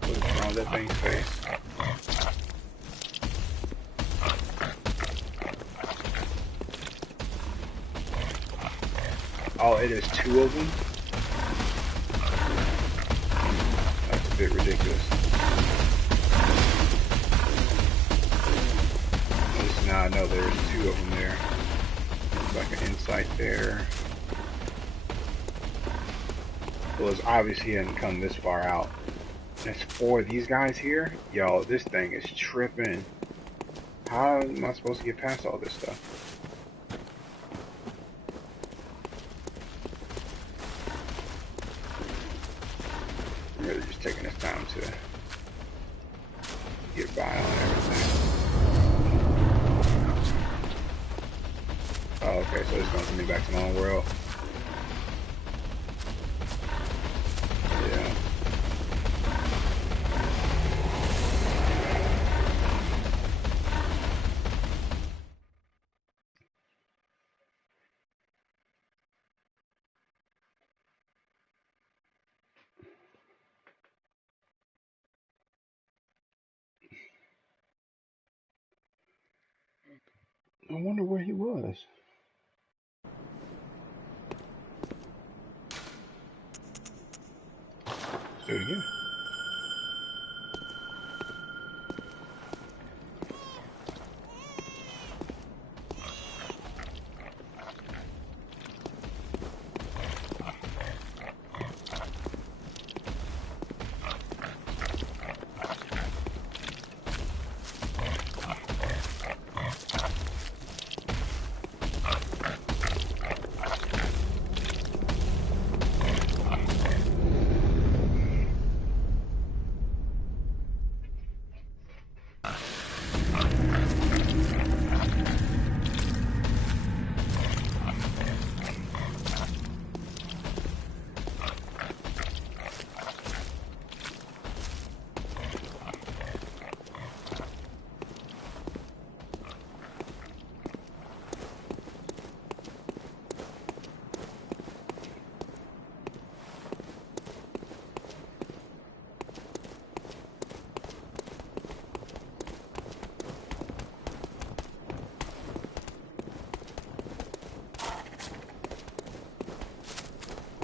What is wrong with that thing's face? Oh, it is two of them? That's a bit ridiculous. At least now I know there's two of them there. Looks like an insight there. Well, it's obvious he hadn't come this far out. There's four of these guys here? Yo, this thing is tripping. How am I supposed to get past all this stuff? I'm really just taking this time to get by on everything. Oh, okay, so it's going to send me back to my own world. Yeah. I wonder where he was. Let's do it again.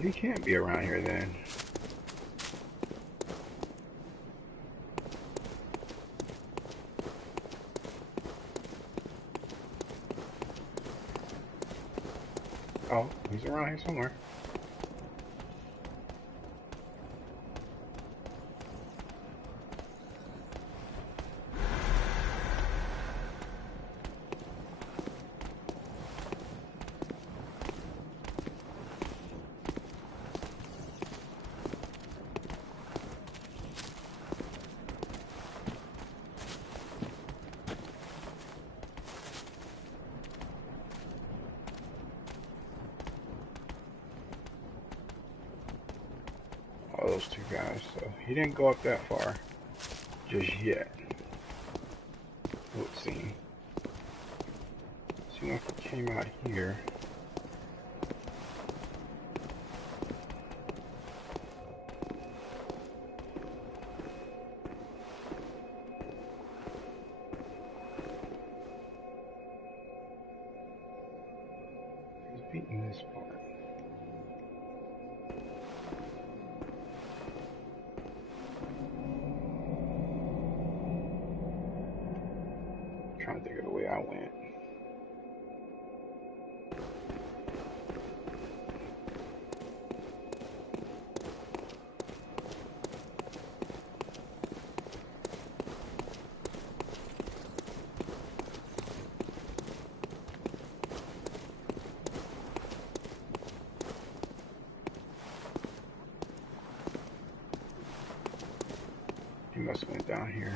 he can't be around here then. Oh, he's around here somewhere. Those two guys, so he didn't go up that far just yet. It would seem. Seemed like he came out here. He's beating this part. Trying to think of the way I went. He must have went down here.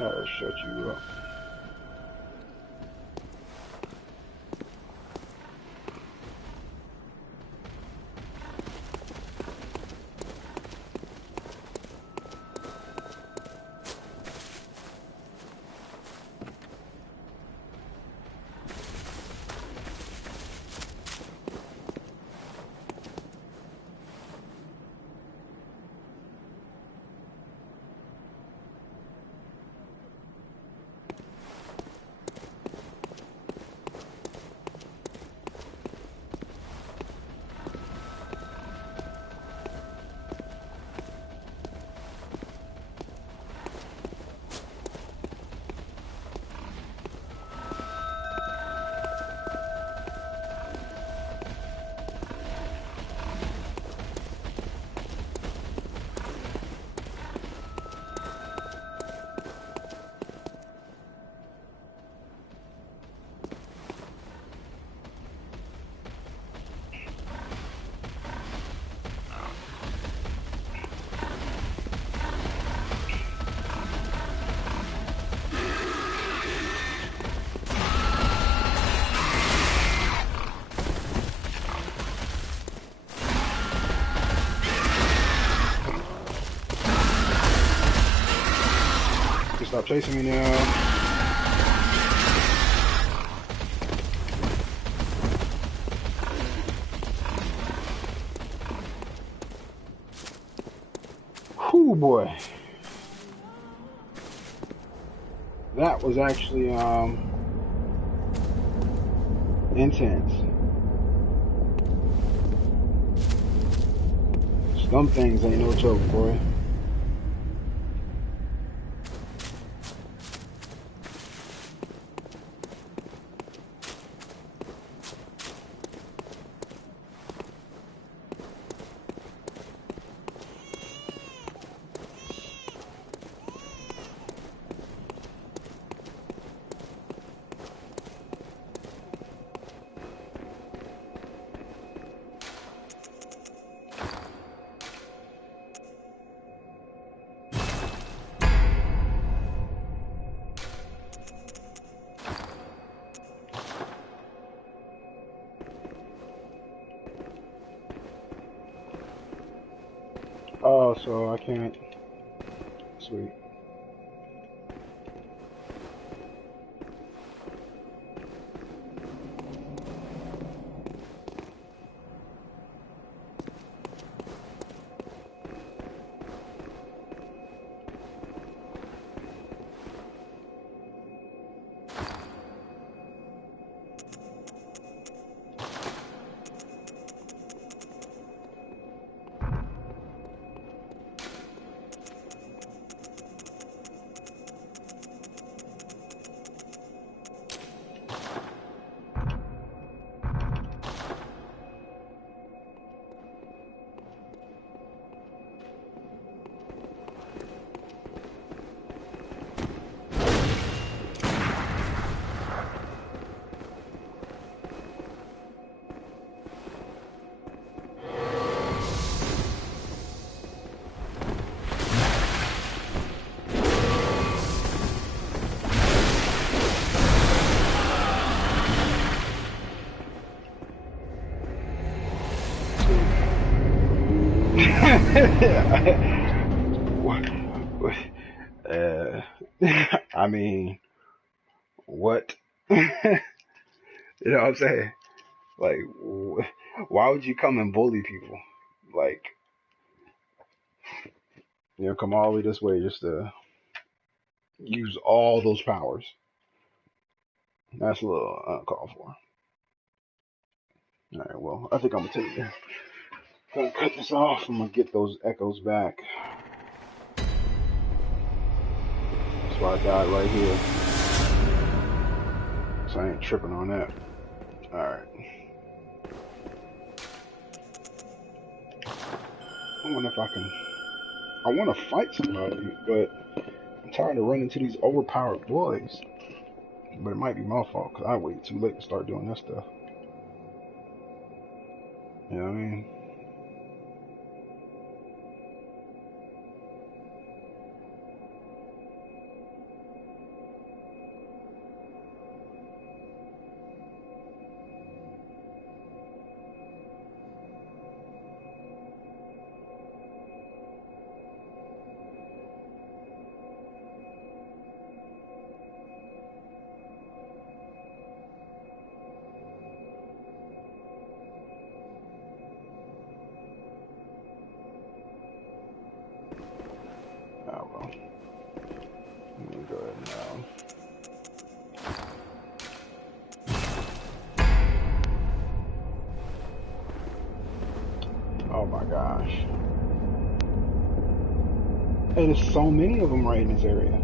That'll shut you up. Stop chasing me now. Whew, boy. That was actually Intense. Some things ain't no joke, boy. Oh, so I can't. Sweet. uh, I mean, what? You know what I'm saying? Like, why would you come and bully people? Like, come all the way this way just to use all those powers. That's a little uncalled for. All right, well, I think I'm gonna cut this off. I'm gonna get those echoes back. That's why I died right here. So I ain't tripping on that. All right. I wonder if I can. I want to fight somebody, but I'm tired of running into these overpowered boys. But it might be my fault because I waited too late to start doing that stuff. You know what I mean? Oh well. Let me go ahead now. Oh my gosh. Hey, there's so many of them right in this area.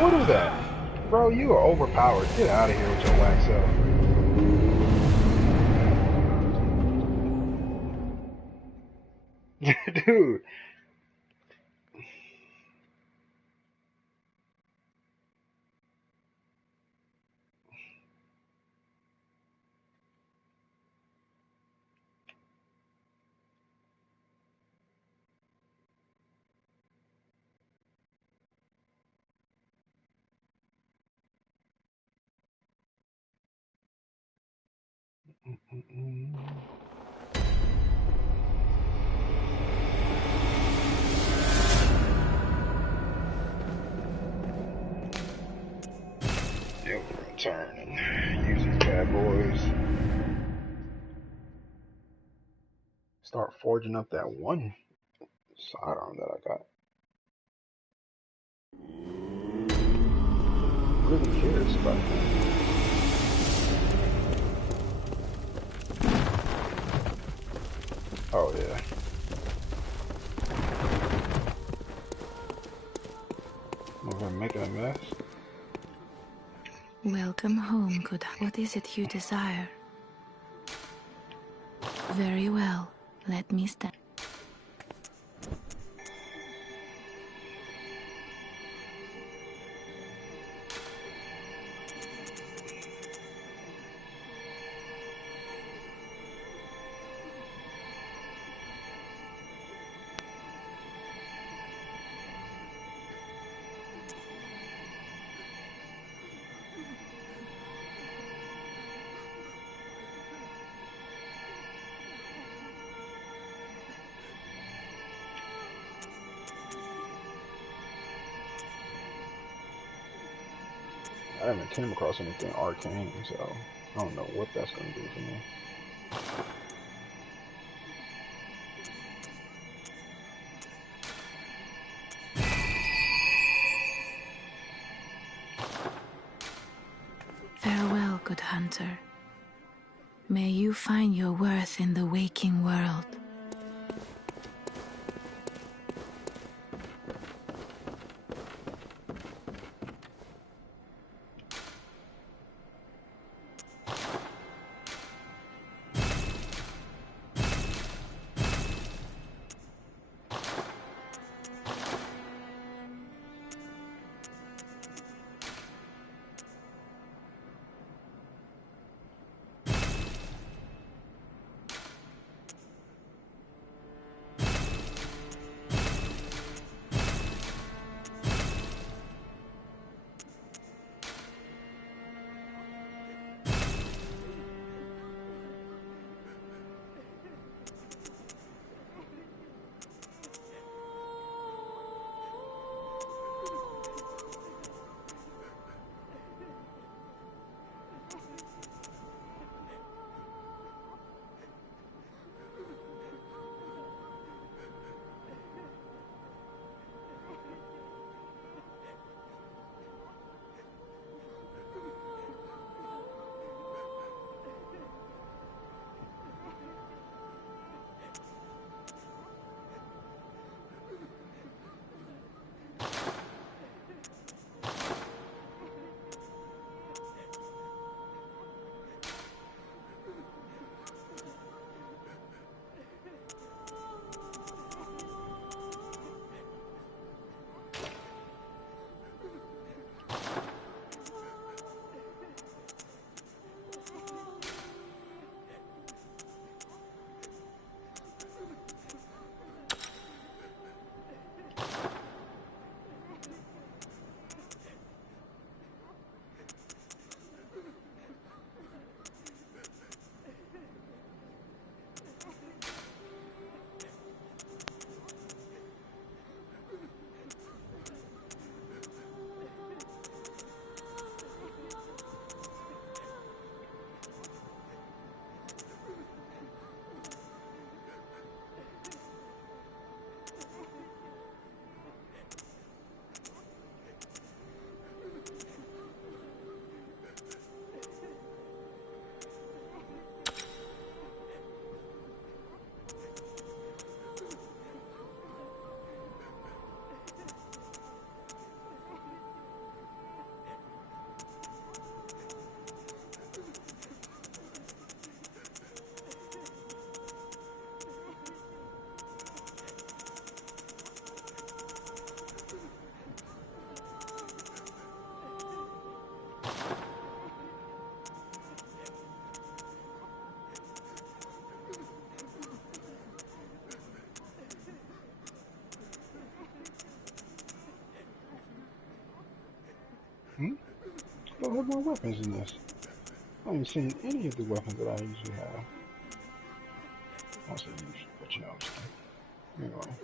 What is that? Bro, you are overpowered. Get out of here with your wax self. Dude. Yeah, we're gonna turn and use these bad boys. Start forging up that one sidearm that I got. Really curious about that. Oh yeah. We're making a mess. Welcome home, good. What is it you desire? Very well. Let me stand. I haven't came across anything arcane, so I don't know what that's gonna do for me. Farewell, good hunter. May you find your worth in the waking world. Don't have more weapons in this. I ain't seen any of the weapons that I usually have. I say usually, but you know what I'm saying. Anyway.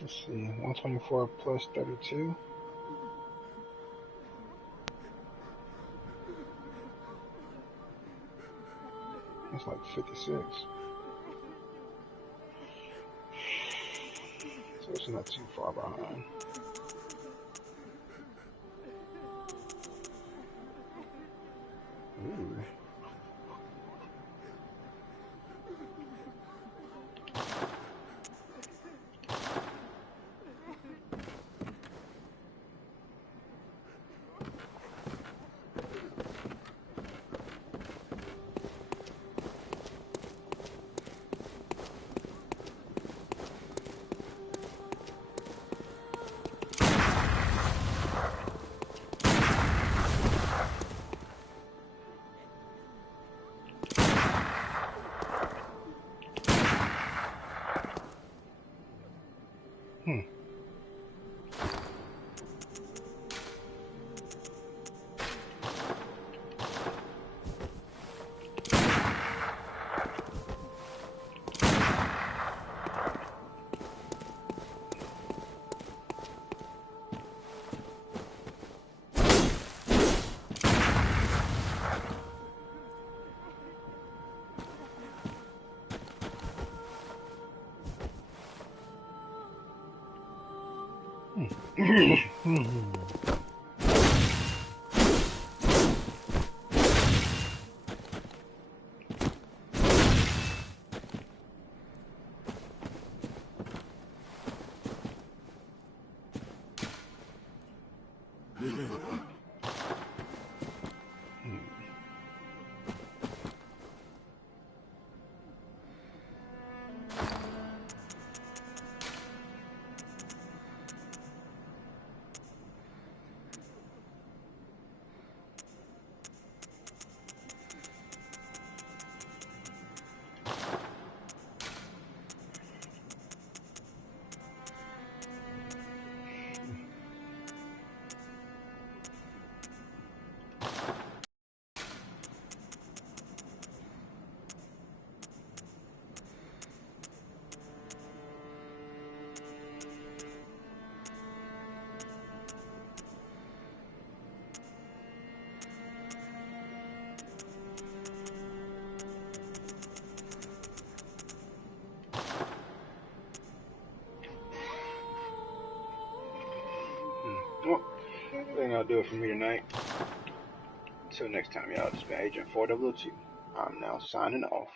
Let's see, 124 plus 32. That's like 56. So it's not too far behind. Ooh. Well, I think that'll do it for me tonight. Until next time, y'all. It's been Agent 402. I'm now signing off.